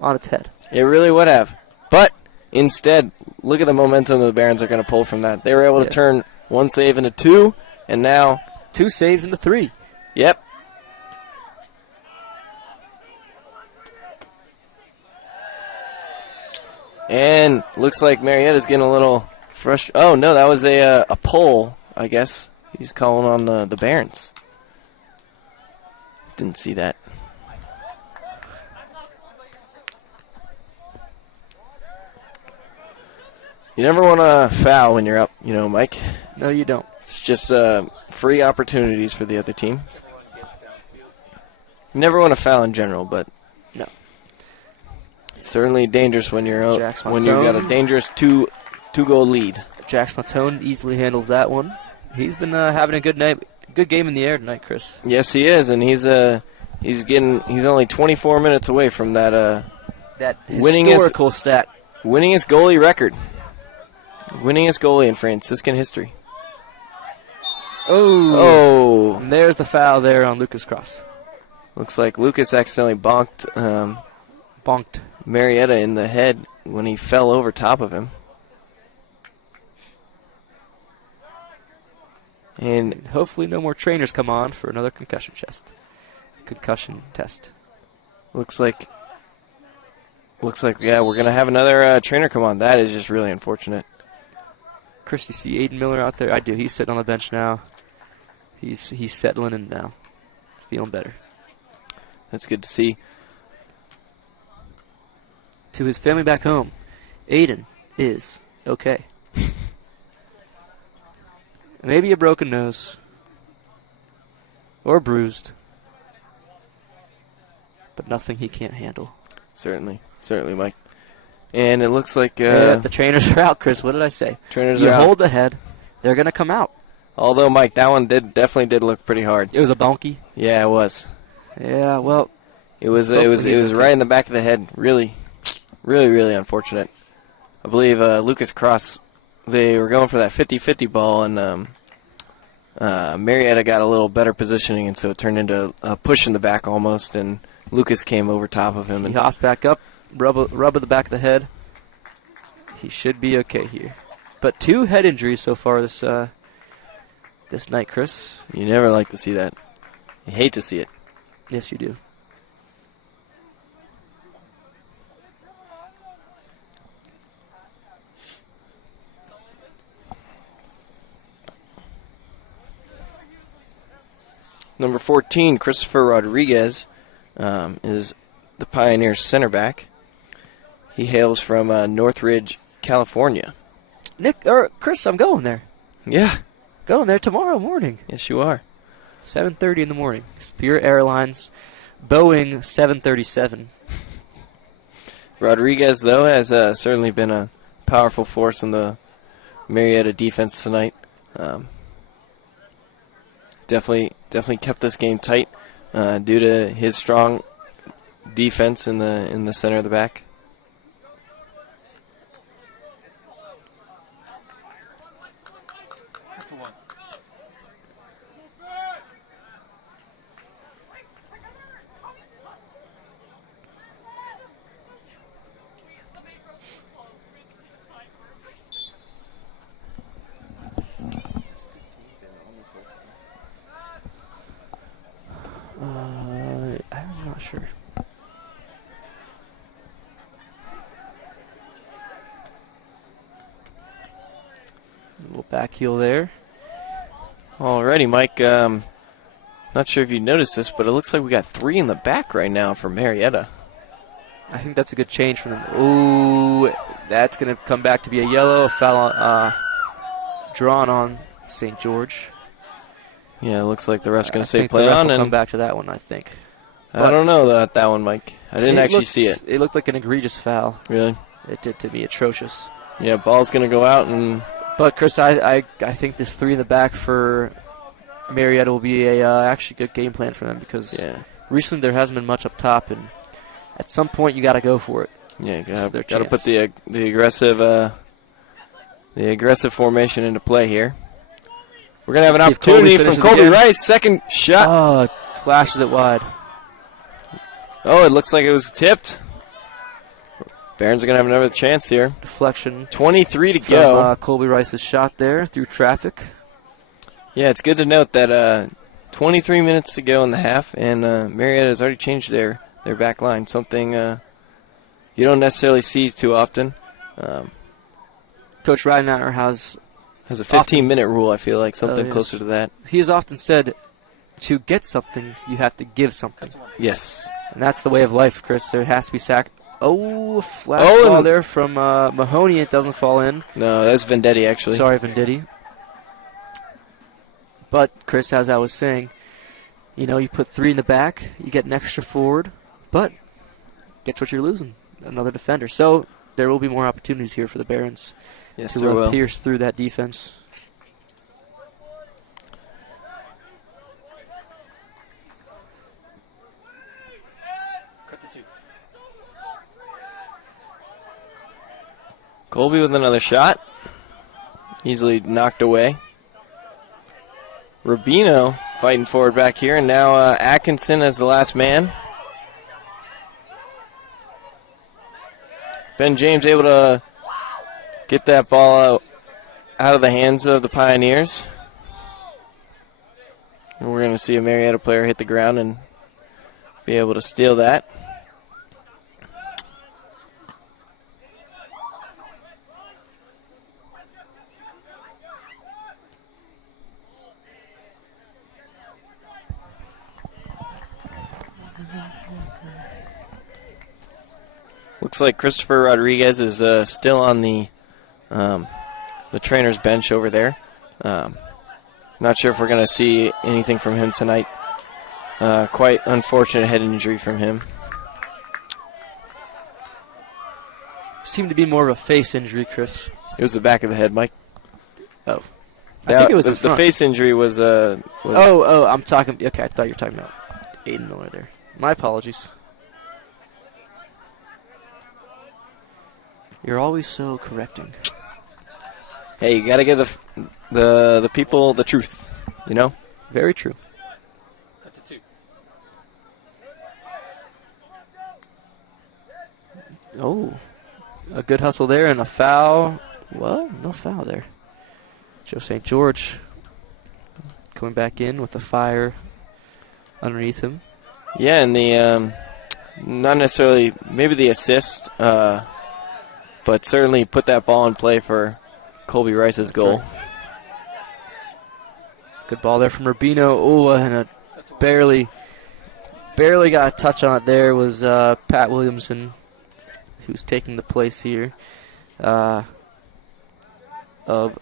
on its head. It really would have. But instead, look at the momentum the Barons are going to pull from that. They were able to turn 1 save into 2, and now 2 saves into 3. Yep. And looks like Marietta's getting a little frustrated. Oh, no, that was a pull, I guess. He's calling on the Barons. Didn't see that. You never want to foul when you're up, Mike. No, you don't. It's just free opportunities for the other team. You never want to foul in general, but No. it's certainly dangerous when you're out, Jax when you've got a Montone. dangerous two-goal lead. Jax Matone easily handles that one. He's been having a good night, good game in the air tonight, Chris. Yes, he is, and he's only 24 minutes away from that That Winningest- historical stat. winningest goalie record. Winningest goalie in Franciscan history. Oh. Oh, And there's the foul there on Lucas Cross. looks like Lucas accidentally bonked Bonked. Marietta in the head when he fell over top of him. And Hopefully no more trainers come on for another concussion test. looks like yeah, we're gonna have another trainer come on. That is just really unfortunate. Chris, you see Aiden Miller out there? I do. He's sitting on the bench now. He's settling in now. He's feeling better. That's good to see. To his family back home, Aiden is okay. Maybe a broken nose. Or bruised. But nothing he can't handle. Certainly, Mike. And it looks like Yeah, the trainers are out, Chris. What did I say? trainers You are out. hold the head, they're going to come out. Although, Mike, that one definitely did look pretty hard. It was a bonky. Yeah, it was. Yeah, well, It was Hopefully he's okay. right in the back of the head. Really, really, really unfortunate. I believe Lucas Cross, they were going for that 50-50 ball, and Marietta got a little better positioning, and so it turned into a push in the back almost, and Lucas came over top of him. he And hops back up, rub of the back of the head. He should be okay here. But 2 head injuries so far this night, Chris. you never like to see that. You hate to see it. Yes, you do. Number 14, Christopher Rodriguez, is the Pioneers center back. He hails from Northridge, California. Chris, I'm going there. Yeah. Going there tomorrow morning. Yes, you are. 7:30 in the morning. Spirit Airlines, Boeing 737. Rodriguez, though, has certainly been a powerful force in the Marietta defense tonight. Definitely kept this game tight due to his strong defense in the center of the back. Cut to 1. I'm not sure. A little back heel there. Alrighty, Mike. Not sure if you noticed this, but it looks like we got 3 in the back right now for Marietta. I think that's a good change for them. Ooh, that's going to come back to be a yellow. A foul drawn on St. George. Yeah, it looks like the ref's going I to say think play the ref on. will come And back to that one, I think. I don't know about that one, Mike. I didn't actually see it. It looked like an egregious foul. Really? It did to me, atrocious. Yeah, ball's going to go out, and But, Chris, I think this 3 in the back for Marietta will be a actually good game plan for them because recently there hasn't been much up top, and at some point you got to go for it. Yeah, you This is their got to chance. put the aggressive formation into play here. We're going to have an Let's see if Colby opportunity from finishes Colby again. Rice. Second shot. Oh, flashes it wide. Oh, it looks like it was tipped. Barons are going to have another chance here. Deflection 23 to from go. Colby Rice's shot there through traffic. Yeah, it's good to note that 23 minutes to go in the half, and Marietta has already changed their back line, something you don't necessarily see too often. Coach Ridenauer has a 15-minute rule, I feel like, something yes. closer to that. He has often said, to get something, you have to give something. Yes. And that's the way of life, Chris. There has to be Oh, flash Oh, ball and- there from Mahoney. It doesn't fall in. No, that's Vendetti, actually. Sorry, Venditti. But, Chris, as I was saying, you know, you put 3 in the back, you get an extra forward, but guess what you're losing? Another defender. So there will be more opportunities here for the Barons Yes, there to will. pierce through that defense. Cut to 2. Colby with another shot. Easily knocked away. Rubino fighting forward back here, and now Atkinson as the last man. Ben James able to get that ball out of the hands of the Pioneers. And we're going to see a Marietta player hit the ground and be able to steal that. Looks like Christopher Rodriguez is still on the trainer's bench over there. Not sure if we're going to see anything from him tonight. Quite unfortunate head injury from him. Seemed to be more of a face injury, Chris. It was the back of the head, Mike. Oh. I think it was the in front. face injury was. Oh, I'm talking. Okay, I thought you were talking about Aiden Miller there. My apologies. You're always so correcting. Hey, you got to give the people the truth, you know? Very true. Cut to 2. Oh, a good hustle there and a foul. Well, no foul there. Joe St. George coming back in with the fire underneath him. Yeah, and the not necessarily maybe the assist, but certainly put that ball in play for Colby Rice's goal. Good ball there from Rubino. Oh, and a barely got a touch on it there was Pat Williamson, who's taking the place here of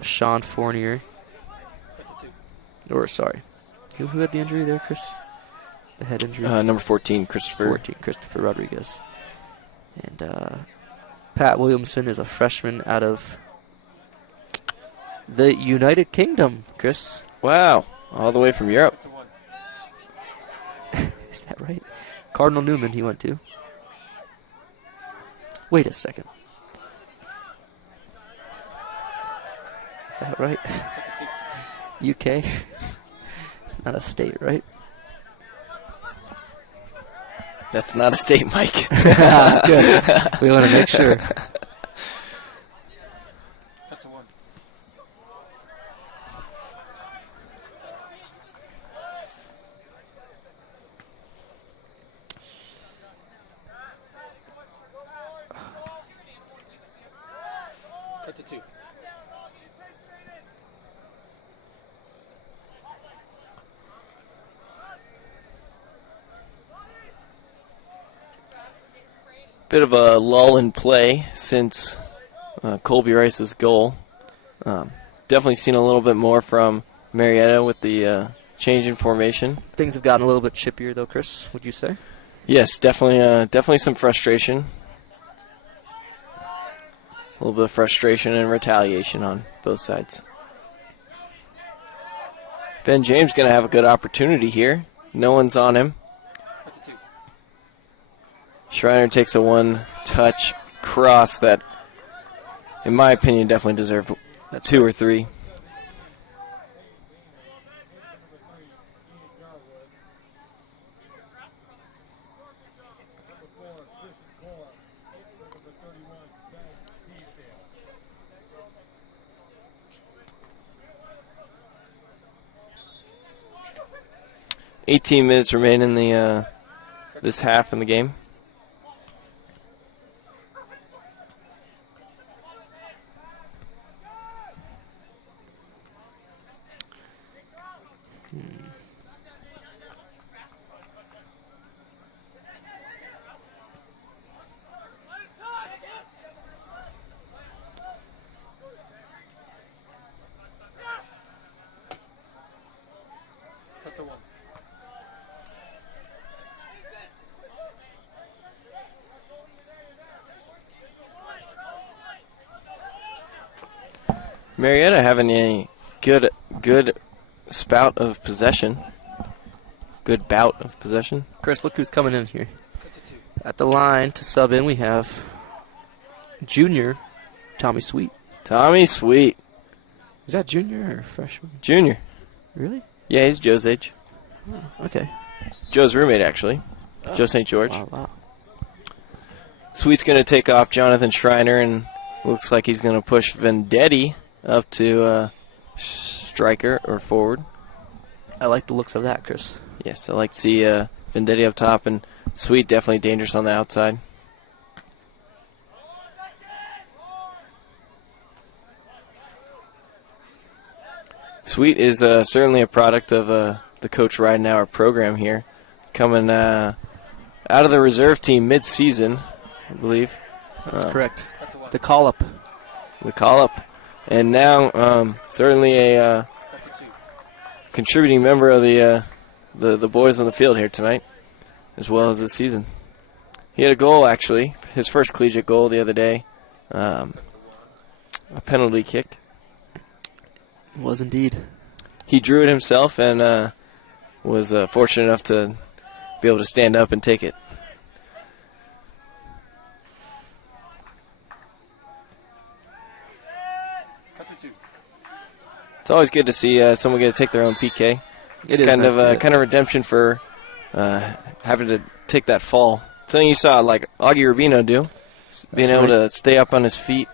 Sean Fournier. Cut to 2. Or, sorry. Who had the injury there, Chris? The head injury? Number 14, Christopher. 14, Christopher Rodriguez. And Pat Williamson is a freshman out of the United Kingdom, Chris. Wow, all the way from Europe. Cut to 1. Is that right? Cardinal Newman he went to. Wait a second. Is that right? Cut to 2. UK? It's not a state, right? That's not a state, Mike. Good. We want to make sure. Cut to 1. Cut to 2. Bit of a lull in play since Colby Rice's goal. Definitely seen a little bit more from Marietta with the change in formation. Things have gotten a little bit chippier, though, Chris, would you say? Yes, definitely some frustration. A little bit of frustration and retaliation on both sides. Ben James going to have a good opportunity here. No one's on him. Cut to 2. Schreiner takes a one-touch cross that, in my opinion, definitely deserved two or three. .18 minutes remain in the this half in the game. Marietta having a good spout of possession. Good bout of possession. Chris, look who's coming in here. At the line to sub in, we have junior Tommy Sweet. Tommy Sweet. Is that junior or freshman? Junior. Really? Yeah, he's Joe's age. Oh, okay. Joe's roommate, actually. Joe St. George. Wow. Sweet's going to take off Jonathan Schreiner, and looks like he's going to push Vendetti up to striker or forward. I like the looks of that, Chris. Yes, I like to see Vendetti up top, and Sweet definitely dangerous on the outside. Sweet is certainly a product of the Coach Ridenauer program here, coming out of the reserve team mid-season, I believe. That's correct. The call-up. The call-up. And now certainly a contributing member of the boys on the field here tonight, as well as this season. He had a goal, actually, his first collegiate goal the other day, a penalty kick. Was indeed. He drew it himself and was fortunate enough to be able to stand up and take it. It's always good to see someone get to take their own PK. It's kind of redemption for having to take that fall. Something you saw like Augie Rubino do, being able to stay up on his feet,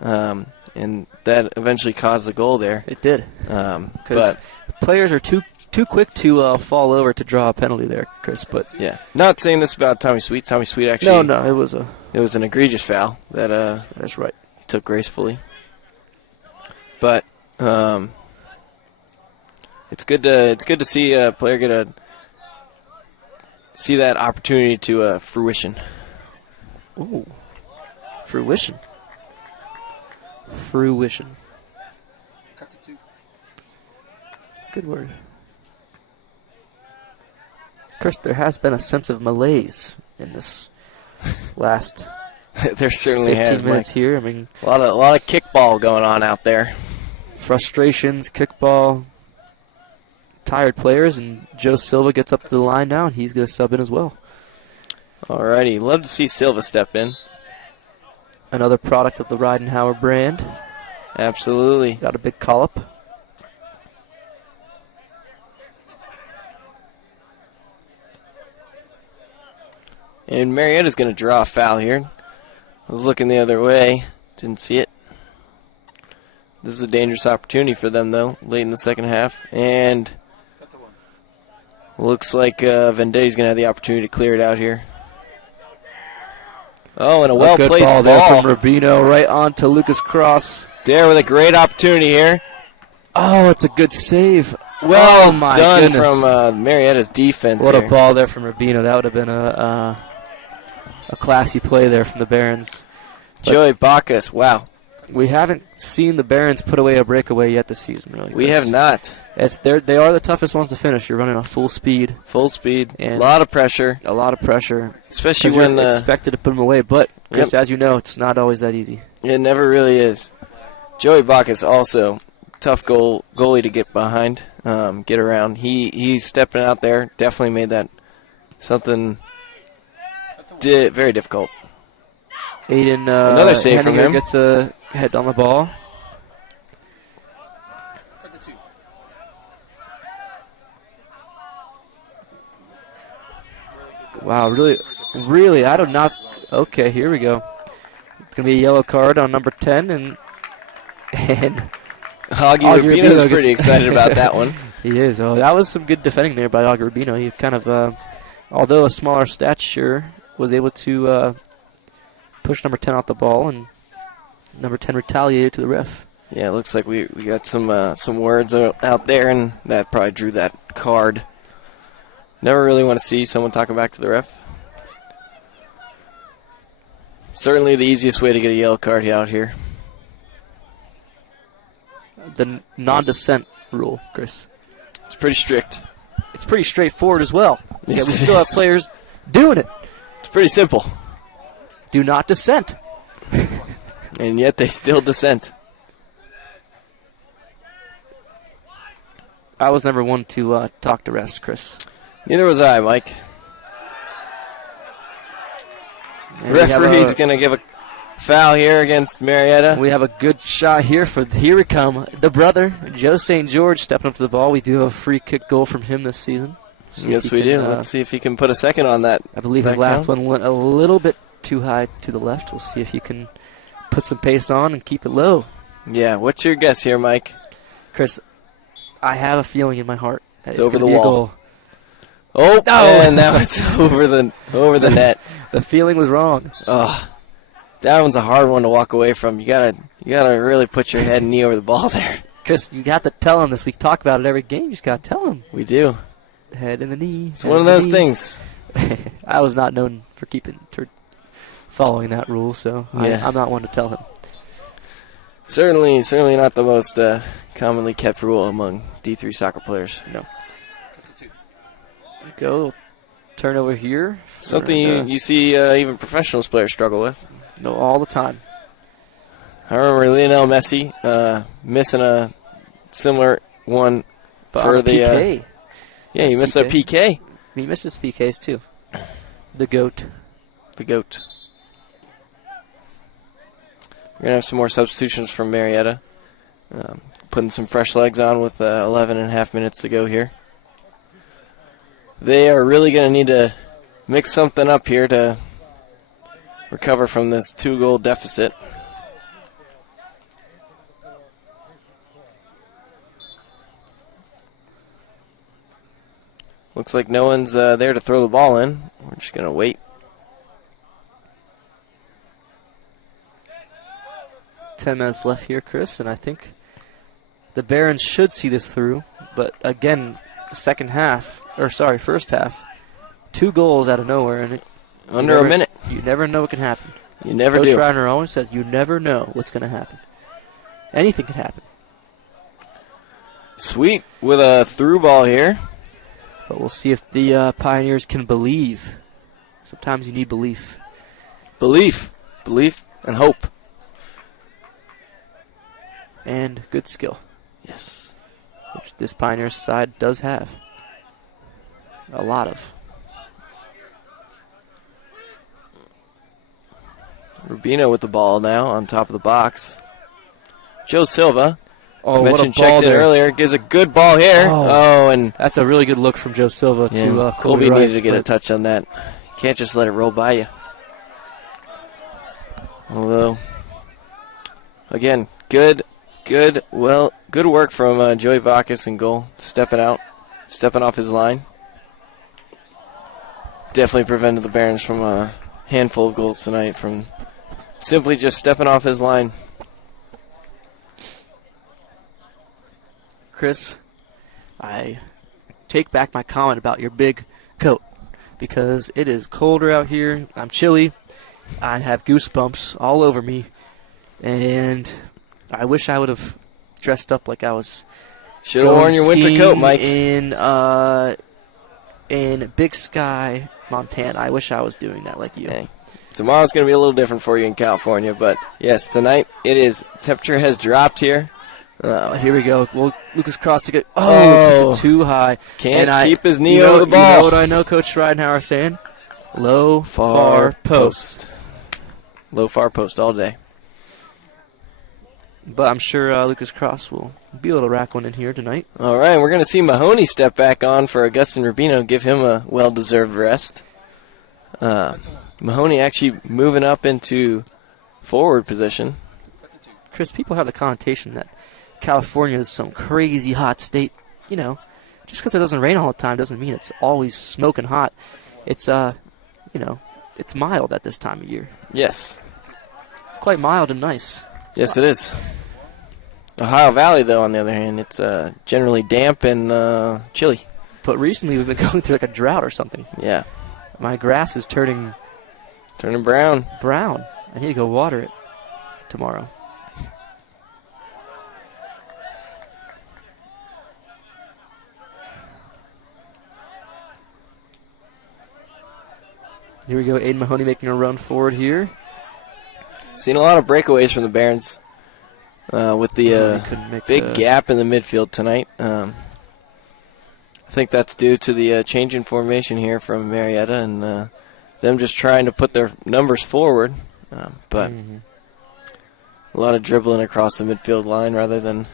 and that eventually caused the goal there. It did. But players are too quick to fall over to draw a penalty there, Chris. But yeah, not saying this about Tommy Sweet. Tommy Sweet actually. No, it was an egregious foul that that's right. He took gracefully. But it's good to see a player get see that opportunity to fruition. Ooh, fruition. Good word. Chris, there has been a sense of malaise in this last there certainly 15 has minutes here. I mean, a lot of kickball going on out there. Frustrations, kickball, tired players, and Joe Silva gets up to the line now, and he's going to sub in as well. Alrighty, love to see Silva step in. Another product of the Ridenauer brand. Absolutely. Got a big call-up. And Marietta's going to draw a foul here. I was looking the other way. Didn't see it. This is a dangerous opportunity for them, though, late in the second half. And looks like Vendetti's going to have the opportunity to clear it out here. Oh, and a well-placed good ball there from Rubino right on to Lucas Cross. There with a great opportunity here. Oh, it's a good save. Well my done goodness. from Marietta's defense What here. a ball there from Rubino. That would have been a classy play there from the Barons. But Joey Bacchus, wow. we haven't seen the Barons put away a breakaway yet this season, really. We have not. They are the toughest ones to finish. You're running on full speed. Full speed, a And lot of pressure. A lot of pressure. Especially 'Cause when you're expected to put them away. But, Chris, as you know, it's not always that easy. it never really is. Joey Bacchus also tough goalie to get behind, get around. He's stepping out there. Definitely made that something very difficult. Aiden Another save from Henninger him. Gets a head on the ball. Wow, really, I do not. Okay, here we go. It's gonna be a yellow card on number 10, and Augie Rubino Rubino's gets- pretty excited about that one. he is. Oh, that was some good defending there by Augie Rubino. He kind of, although a smaller stature, was able to push number 10 out the ball, and number 10 retaliated to the ref. Yeah, it looks like we got some words out there, and that probably drew that card. Never really want to see someone talking back to the ref. Certainly the easiest way to get a yellow card out here. The non-dissent rule, Chris. It's pretty strict. It's pretty straightforward as well. Yes, Yet we it still have is. players doing it. It's pretty simple. Do not dissent. And yet they still dissent. I was never one to talk to refs, Chris. Neither was I, Mike. And we have Referee's going to give a foul here against Marietta. We have a good shot here here we come. The brother, Joe St. George, stepping up to the ball. We do have a free kick goal from him this season. Yes, we do. Let's see if he can put a second on that. I believe his last one went a little bit too high to the left. We'll see if he can put some pace on and keep it low. Yeah, what's your guess here, Mike? Chris, I have a feeling in my heart that it's over the gonna be a wall. goal. Oh, No! And now it's over the net. The feeling was wrong. Oh, that one's a hard one to walk away from. You gotta really put your head and knee over the ball there. Chris, you got to tell him this. We talk about it every game. You just got to tell him. We do. Head and the knee. It's one of those things. I was not known for following that rule, so Yeah. I'm not one to tell him. Certainly not the most commonly kept rule among D3 soccer players. No. Go. Turn over here. Something you see even professional players struggle with. No, all the time. I remember Lionel Messi missing a similar one But for on a the PK. yeah, he missed a PK. He misses PKs too. The GOAT. The GOAT. We're going to have some more substitutions from Marietta. Putting some fresh legs on with 11 and a half minutes to go here. They are really going to need to mix something up here to recover from this 2-goal deficit. Looks like no one's there to throw the ball in. We're just going to wait. 10 minutes left here, Chris, and I think the Barons should see this through. But again, first half, 2 goals out of nowhere, and Under a minute. You never know what can happen. You never Coach do. Reiner always says you never know what's going to happen. Anything can happen. Sweet with a through ball here. But we'll see if the Pioneers can believe. Sometimes you need belief. Belief, and hope. And good skill, Yes. which this Pioneers side does have. A lot of. Rubino with the ball now on top of the box. Joe Silva, Oh, mentioned what a ball checked in there. earlier, gives a good ball here. Oh. And That's a really good look from Joe Silva to Colby Rice, needs to get a but touch on that. Can't just let it roll by you. Although, again, good work from Joey Bacchus in goal, stepping off his line. Definitely prevented the Barons from a handful of goals tonight from simply just stepping off his line. Chris, I take back my comment about your big coat because it is colder out here. I'm chilly. I have goosebumps all over me, and I wish I would have dressed up like I was. Should have worn your winter coat, Mike. In Big Sky, Montana. I wish I was doing that like you. Hey. Tomorrow's going to be a little different for you in California, but yes, tonight temperature has dropped here. Here we go. Well, Lucas Cross to get. Oh, puts it too high. Can't keep his knee over the ball. You know what I know Coach Schreidenhauer saying? Low, far post. Low, far post all day. But I'm sure Lucas Cross will be able to rack one in here tonight. All right, we're going to see Mahoney step back on for Augustin Rubino, give him a well-deserved rest. Mahoney actually moving up into forward position. Chris, people have the connotation that California is some crazy hot state. You know, just because it doesn't rain all the time doesn't mean it's always smoking hot. It's, it's mild at this time of year. Yes. It's quite mild and nice. Yes, it is. Ohio Valley, though, on the other hand, it's generally damp and chilly. But recently we've been going through like a drought or something. Yeah. My grass is turning brown. I need to go water it tomorrow. Here we go, Aiden Mahoney making a run forward here. Seen a lot of breakaways from the Barons with the Couldn't make big gap in the midfield tonight. I think that's due to the change in formation here from Marietta and them just trying to put their numbers forward. But a lot of dribbling across the midfield line rather than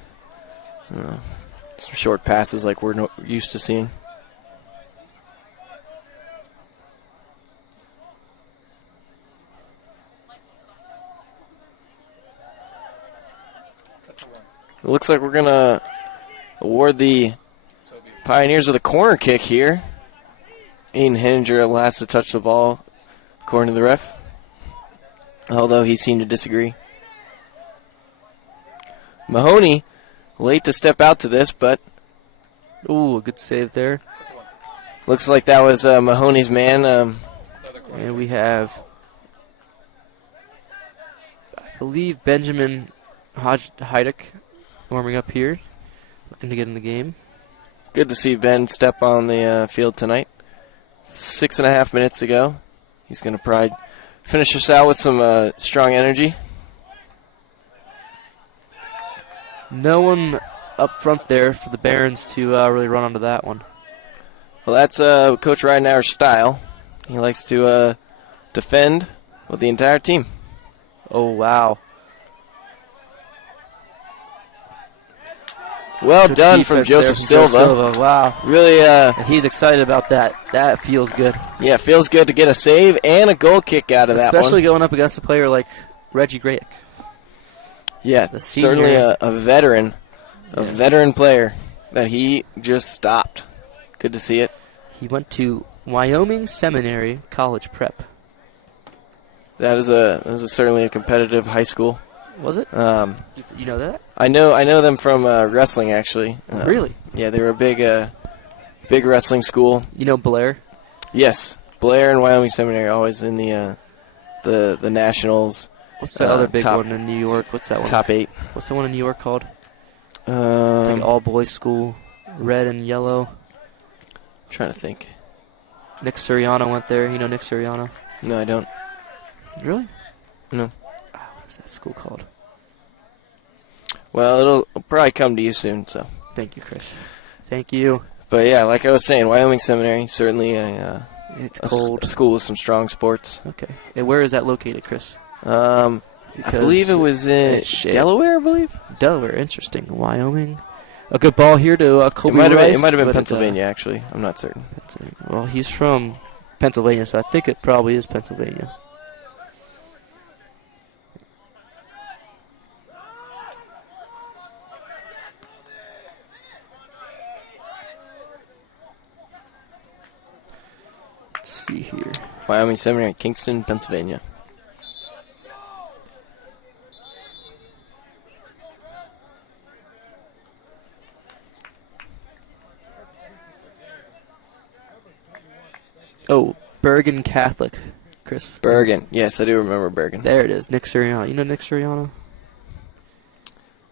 some short passes like we're used to seeing. It looks like we're going to award the Pioneers with a corner kick here. Aiden Henninger last to touch the ball, according to the ref, although he seemed to disagree. Mahoney, late to step out to this, but... Ooh, a good save there. Looks like that was Mahoney's man. And we have, I believe, Benjamin Heideck warming up here, looking to get in the game. Good to see Ben step on the field tonight. 6.5 minutes ago. He's going to probably finish us out with some strong energy. No one up front there for the Barons to really run onto that one. Well, that's Coach Ridenauer's style. He likes to defend with the entire team. Oh, wow. Well Good done from defense Joseph there from Silva. Wow. Really, He's excited about that. That feels good. yeah, feels good to get a save and a goal kick out of that one. Especially going up against a player like Reggie Grayek. Yeah, the senior. certainly a veteran, veteran player that he just stopped. Good to see it. He went to Wyoming Seminary College Prep. That is certainly a competitive high school. Was it? You know that? I know them from wrestling actually. Really? Yeah, they were a big wrestling school. You know Blair? Yes, Blair and Wyoming Seminary always in the nationals. What's that other big one in New York? What's that one? Top 8. What's the one in New York called? It's like an all-boys school, red and yellow. Trying to think. Nick Suriano went there. You know Nick Suriano? No, I don't. Really? No. What's that school called? Well, it'll probably come to you soon. So. Thank you, Chris. Thank you. But yeah, like I was saying, Wyoming Seminary certainly It's cold. a school with some strong sports. Okay. And where is that located, Chris? I believe it was in Delaware. I believe Delaware. Interesting. Wyoming. A good ball here to Kobe It might have been but Pennsylvania. Actually, I'm not certain. Well, he's from Pennsylvania, so I think it probably is Pennsylvania. Let's see here. Wyoming Seminary, Kingston, Pennsylvania. Oh, Bergen Catholic, Chris. Bergen. Yes, I do remember Bergen. There it is, Nick Suriano. You know Nick Suriano?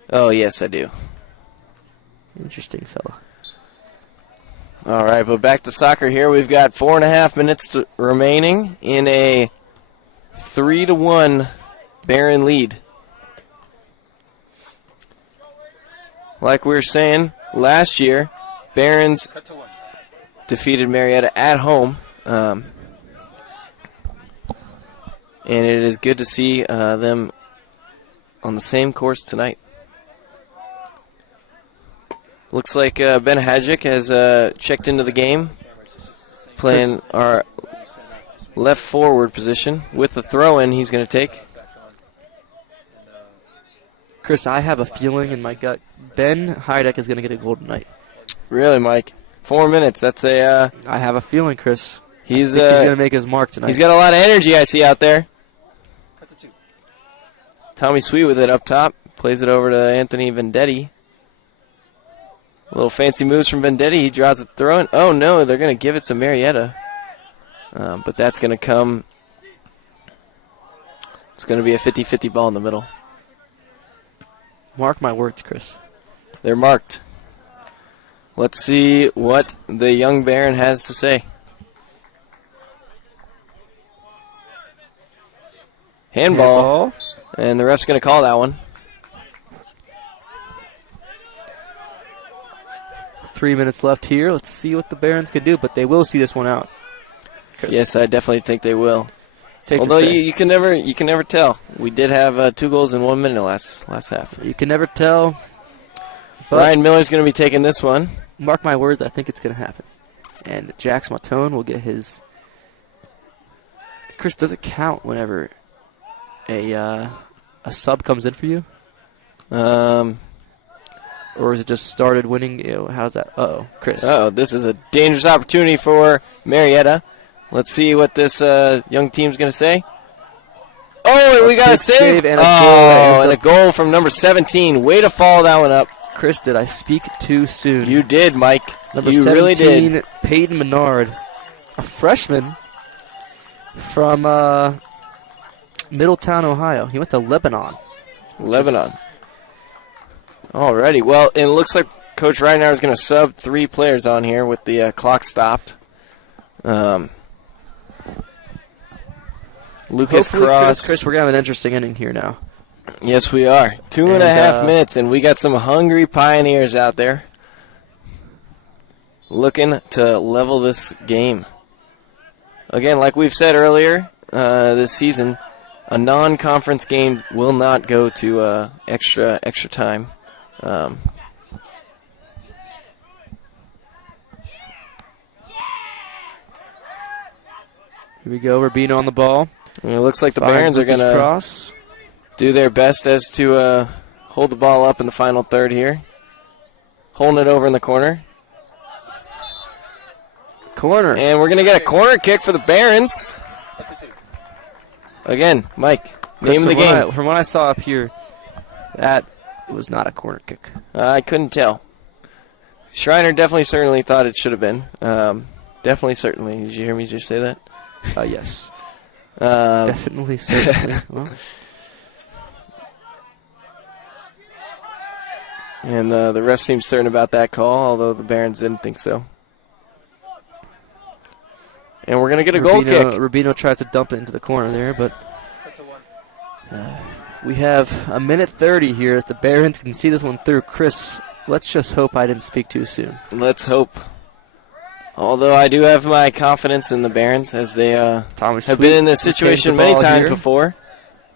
Oh, yes, I do. Interesting fella. All right, but back to soccer here. We've got 4.5 minutes remaining in a 3-1 Barron lead. Like we were saying, last year, Barron's defeated Marietta at home. And it is good to see them on the same course tonight. Looks like Ben Hadjic has checked into the game, playing our left forward position. With the throw-in he's going to take. Chris, I have a feeling in my gut Ben Heideck is going to get a goal tonight. Really, Mike? 4 minutes. That's a... I have a feeling, Chris. He's going to make his mark tonight. He's got a lot of energy I see out there. Tommy Sweet with it up top. Plays it over to Anthony Vendetti. Little fancy moves from Vendetti. He draws it throw-in. Oh, no, they're going to give it to Marietta. But that's going to come... It's going to be a 50-50 ball in the middle. Mark my words, Chris. They're marked. Let's see what the young Baron has to say. Handball. And the ref's going to call that one. 3 minutes left here. Let's see what the Barons can do, but they will see this one out. Chris. Yes, I definitely think they will. Safe to Although say. you can never tell. We did have 2 goals in 1 minute last half. You can never tell. But Ryan Miller's going to be taking this one. mark my words, I think it's going to happen. And Jax Matone will get his. Chris, does it count whenever a sub comes in for you? Or is it just started winning? How's that? Uh-oh, Chris. Uh-oh, this is a dangerous opportunity for Marietta. Let's see what this young team's going to say. Oh, and we got a big save. and a Oh, goal. and a goal from number 17. Way to follow that one up. Chris, did I speak too soon? You did, Mike. Number you 17, really did. Peyton Menard, a freshman from Middletown, Ohio. He went to Lebanon. Lebanon. Alrighty. Well, it looks like Coach Reinauer is going to sub 3 players on here with the clock stopped. Lucas Hopefully, Cross. Chris, we're going to have an interesting inning here now. Yes, we are. 2.5 minutes, and we got some hungry Pioneers out there looking to level this game. Again, like we've said earlier this season, a non-conference game will not go to extra time. Here we go. Rubino on the ball. And it looks like the Finds Barons are Lucas going to Cross. do their best as to hold the ball up in the final third here. Holding it over in the corner. Corner. And we're going to get a corner kick for the Barons. Again, Mike, Chris, name of the game. From what I saw up here, that was not a corner kick. I couldn't tell. Schreiner certainly thought it should have been. Certainly. Did you hear me just say that? Yes. Definitely. Certainly. Well, and the ref seems certain about that call, although the Barons didn't think so. And we're going to get a goal kick. Rubino tries to dump it into the corner there, but we have 1:30 here. If the Barons can see this one through, Chris, let's just hope I didn't speak too soon. Let's hope. Although I do have my confidence in the Barons, as they have been in this situation many times before.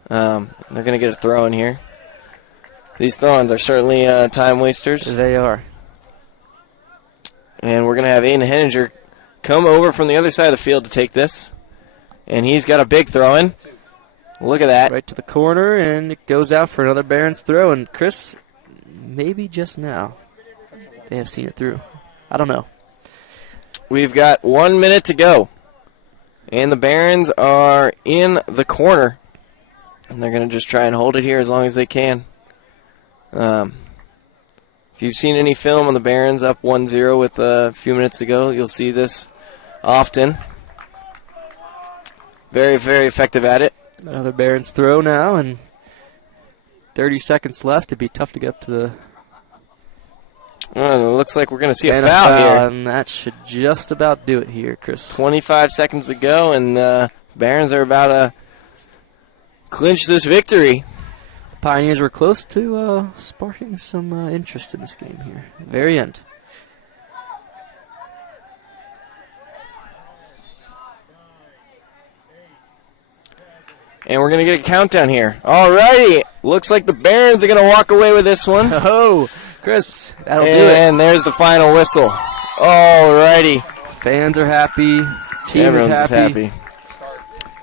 They're going to get a throw in here. These throw-ins are certainly time wasters. They are. And we're going to have Aiden Henninger come over from the other side of the field to take this. And he's got a big throw-in. Look at that. Right to the corner, and it goes out for another Barons throw. And Chris, maybe just now they have seen it through. I don't know. We've got 1 minute to go. And the Barons are in the corner. And they're going to just try and hold it here as long as they can. If you've seen any film on the Barons up 1-0 with a few minutes to go, you'll see this often. Very, very effective at it. Another Barons throw now, and 30 seconds left. It'd be tough to get up to the... It looks like we're going to see a foul here. And that should just about do it here, Chris. 25 seconds to go, and the Barons are about to clinch this victory. Pioneers were close to sparking some interest in this game here. Very end. And we're going to get a countdown here. All righty. Looks like the Barons are going to walk away with this one. Oh, Chris, that'll do it. And there's the final whistle. All righty. Fans are happy. Team Everyone's is happy.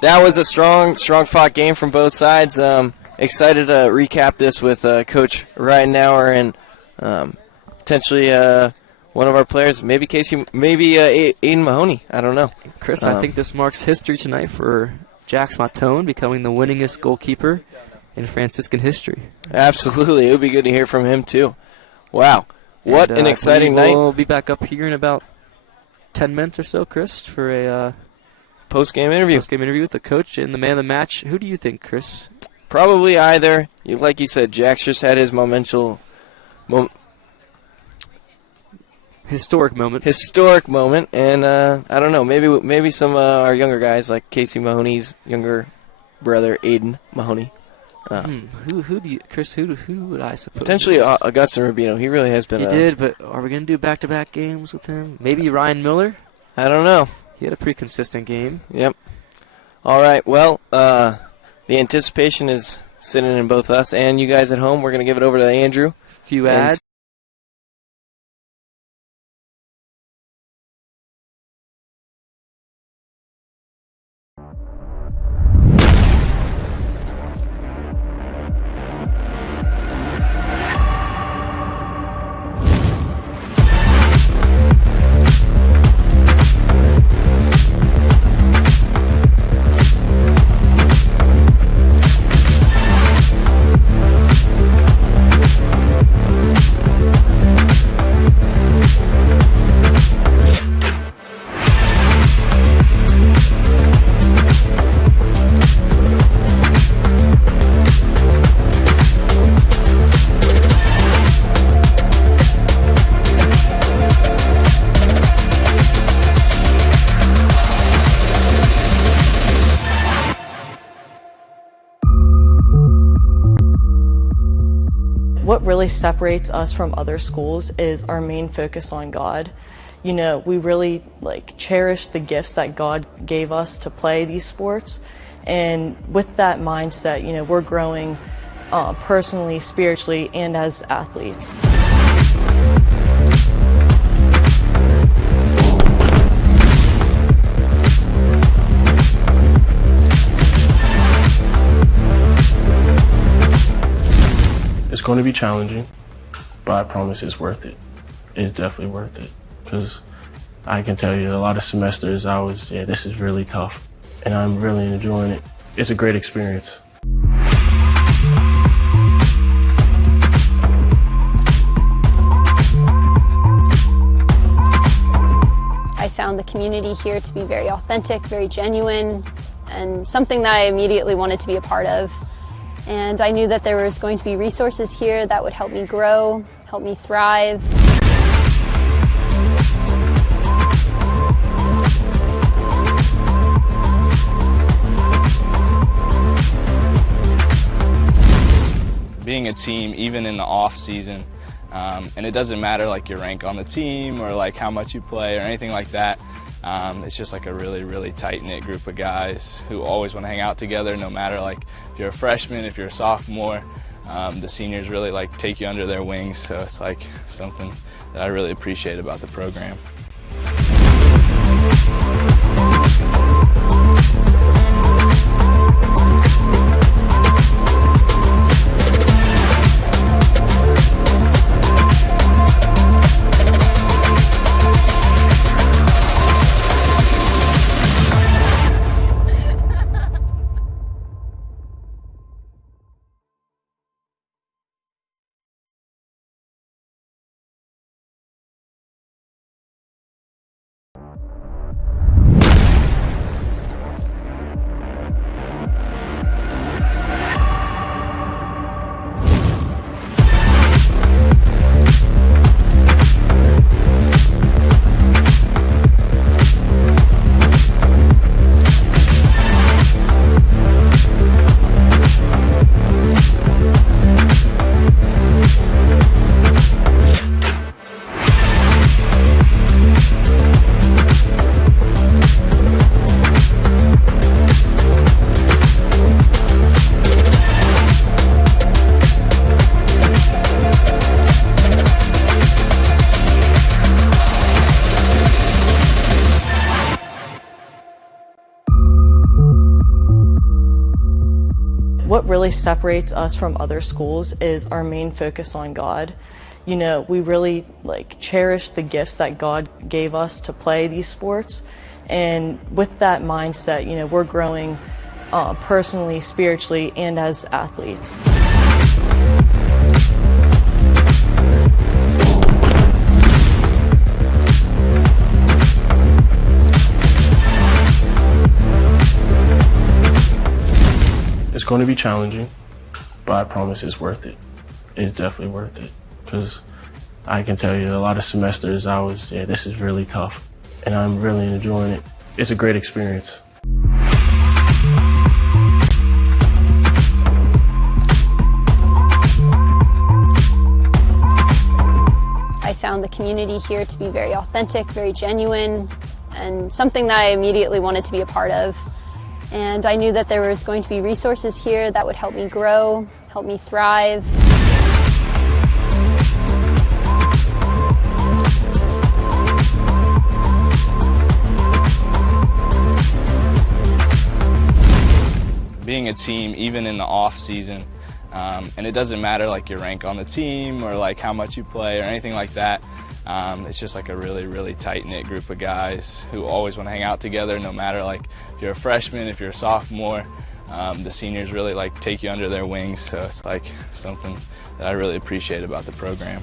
That was a strong fought game from both sides. Excited to recap this with Coach Reinauer and potentially one of our players, maybe Casey, maybe Aiden Mahoney. I don't know. Chris, I think this marks history tonight for Jax Matone becoming the winningest goalkeeper in Franciscan history. Absolutely. It would be good to hear from him, too. Wow. What an exciting night. We'll be back up here in about 10 minutes or so, Chris, for a post-game interview. Post-game interview with the coach and the man of the match. Who do you think, Chris? Probably either. Like you said, Jax just had his historic moment. Historic moment, and I don't know. Maybe some our younger guys like Casey Mahoney's younger brother, Aiden Mahoney. Who do you, Chris? Who would I suppose? Potentially Augustin Rubino. He really has been. He did, but are we gonna do back-to-back games with him? Maybe Ryan Miller. I don't know. He had a pretty consistent game. Yep. All right. Well, the anticipation is sitting in both us and you guys at home. We're gonna give it over to Andrew. Few ads. What really separates us from other schools is our main focus on God. You know, we really cherish the gifts that God gave us to play these sports, and with that mindset, you know, we're growing personally, spiritually, and as athletes. It's going to be challenging, but I promise it's worth it. It's definitely worth it, because I can tell you a lot of semesters I was, this is really tough, and I'm really enjoying it. It's a great experience. I found the community here to be very authentic, very genuine, and something that I immediately wanted to be a part of. And I knew that there was going to be resources here that would help me grow, help me thrive. Being a team, even in the off season, and it doesn't matter your rank on the team or how much you play or anything like that. It's just a really, really tight-knit group of guys who always want to hang out together, no matter if you're a freshman, if you're a sophomore. The seniors really take you under their wings, so it's something that I really appreciate about the program. What really separates us from other schools is our main focus on God. You know, we really cherish the gifts that God gave us to play these sports, and with that mindset, you know, we're growing personally, spiritually, and as athletes. It's going to be challenging, but I promise it's worth it. It's definitely worth it, because I can tell you a lot of semesters I was, this is really tough, and I'm really enjoying it. It's a great experience. found the community here to be very authentic, very genuine, and something that I immediately wanted to be a part of. And I knew that there was going to be resources here that would help me grow, help me thrive. Being a team, even in the off season, and it doesn't matter like your rank on the team or like how much you play or anything like that. It's just like a really tight-knit group of guys who always want to hang out together, no matter like if you're a freshman, if you're a sophomore. The seniors really like take you under their wings, so it's like something that I really appreciate about the program.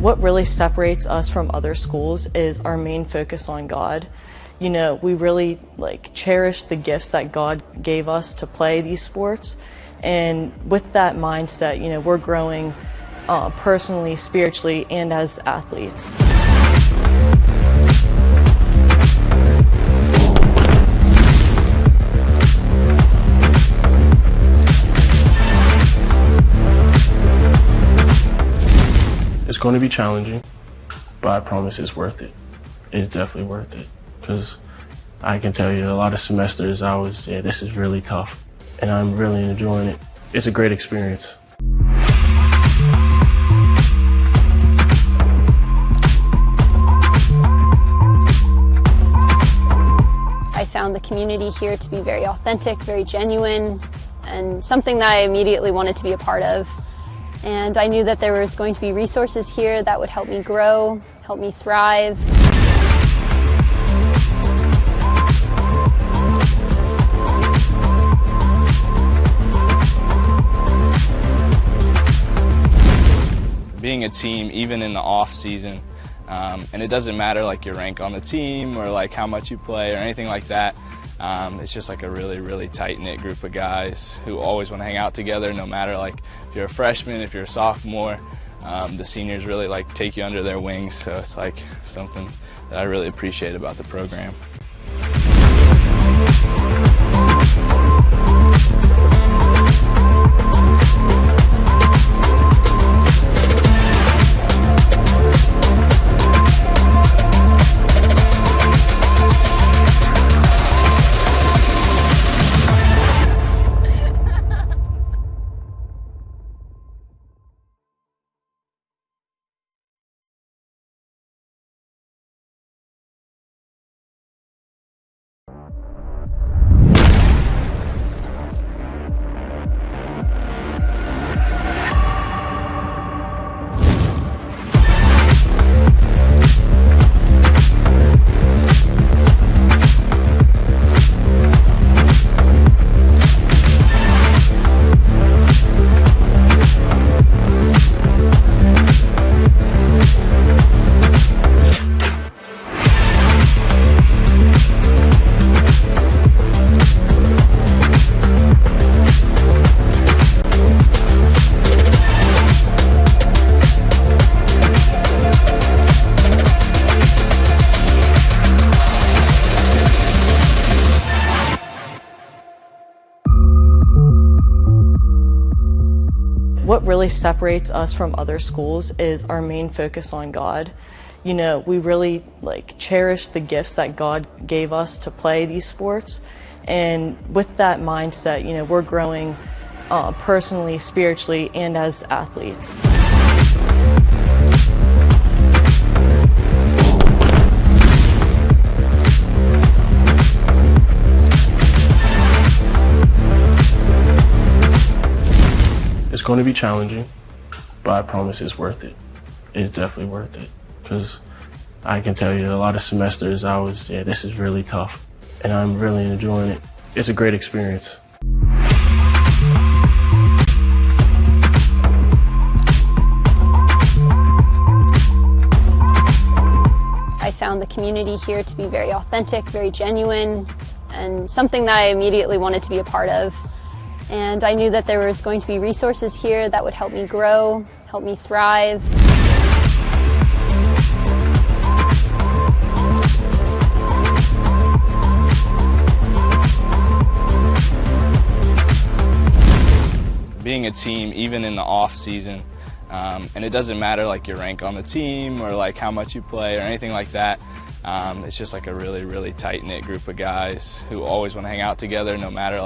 What really separates us from other schools is our main focus on God. You know, we really cherish the gifts that God gave us to play these sports. And with that mindset, you know, we're growing personally, spiritually, and as athletes. It's going to be challenging, but I promise it's worth it. It's definitely worth it, because I can tell you a lot of semesters this is really tough, and I'm really enjoying it. It's a great experience. I found the community here to be very authentic, very genuine, and something that I immediately wanted to be a part of. And I knew that there was going to be resources here that would help me grow, help me thrive. Being a team, even in the off season, and it doesn't matter like your rank on the team or like how much you play or anything like that. It's just like a really tight-knit group of guys who always want to hang out together, no matter like if you're a freshman, if you're a sophomore. The seniors really like take you under their wings, so it's like something that I really appreciate about the program. really separates us from other schools is our main focus on God. We really cherish the gifts that God gave us to play these sports, and with that mindset, we're growing personally, spiritually, and as athletes. It's going to be challenging, but I promise it's worth it. It's definitely worth it, because I can tell you that a lot of semesters this is really tough, and I'm really enjoying it. It's a great experience. I found the community here to be very authentic, very genuine, and something that I immediately wanted to be a part of. And I knew that there was going to be resources here that would help me grow, help me thrive. Being a team, even in the off season, and it doesn't matter your rank on the team or how much you play or anything like that. It's just a really, really tight-knit group of guys who always want to hang out together, no matter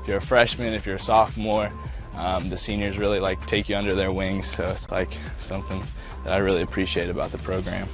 if you're a freshman, if you're a sophomore. The seniors really take you under their wings, so it's something that I really appreciate about the program.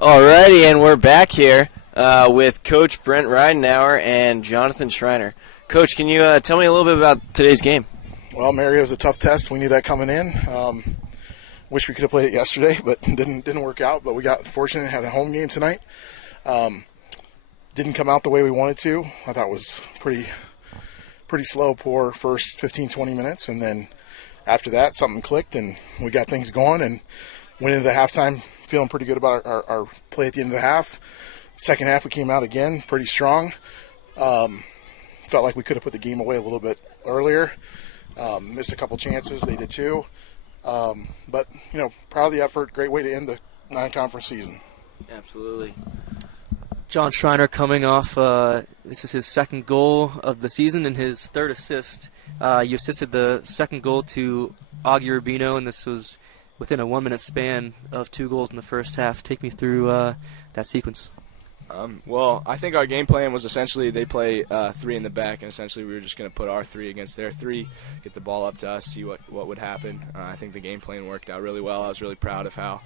Alrighty, and we're back here with Coach Brent Ridenauer and Jonathan Schreiner. Coach, can you tell me a little bit about today's game? Well, Marietta was a tough test. We knew that coming in. Wish we could have played it yesterday, but didn't work out. But we got fortunate and had a home game tonight. Didn't come out the way we wanted to. I thought it was pretty slow, poor first 15, 20 minutes. And then after that, something clicked, and we got things going and went into the halftime feeling pretty good about our play at the end of the half. Second half, we came out again pretty strong. Felt like we could have put the game away a little bit earlier. Missed a couple chances. They did too. But, proud of the effort. Great way to end the non-conference season. Absolutely. John Schreiner coming off, this is his second goal of the season and his third assist. You assisted the second goal to Augie Rubino, and this was within a 1 minute span of 2 goals in the first half. Take me through that sequence. Well, I think our game plan was essentially they play 3 in the back, and essentially we were just going to put our 3 against their 3, get the ball up to us, see what would happen. I think the game plan worked out really well. I was really proud of how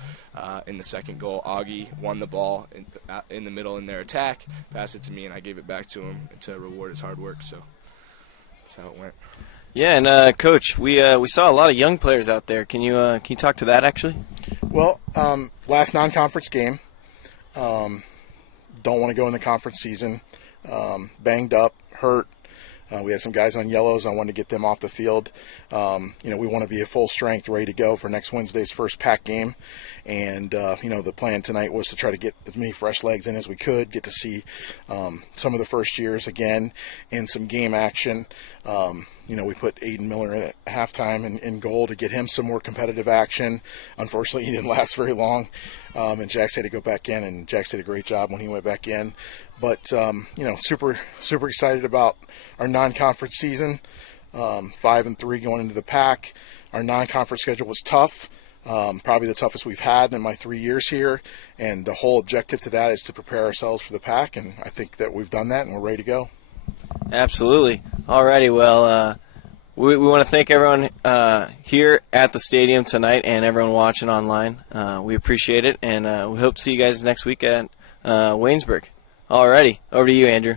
in the second goal Augie won the ball in the middle in their attack, passed it to me, and I gave it back to him to reward his hard work. So that's how it went. Yeah, and Coach, we saw a lot of young players out there. Can you talk to that actually? Well, last non-conference game. Don't want to go in the conference season. Banged up, hurt. We had some guys on yellows. I wanted to get them off the field. We want to be at full strength, ready to go for next Wednesday's first pack game. And, the plan tonight was to try to get as many fresh legs in as we could, get to see some of the first years again in some game action. We put Aiden Miller in at halftime in goal to get him some more competitive action. Unfortunately, he didn't last very long, and Jax had to go back in, and Jax did a great job when he went back in. But, super excited about our non-conference season, 5-3 going into the pack. Our non-conference schedule was tough, probably the toughest we've had in my 3 years here, and the whole objective to that is to prepare ourselves for the pack, and I think that we've done that, and we're ready to go. Absolutely. Alrighty, well, we want to thank everyone here at the stadium tonight and everyone watching online. We appreciate it, and we hope to see you guys next week at Waynesburg. Alrighty, over to you, Andrew.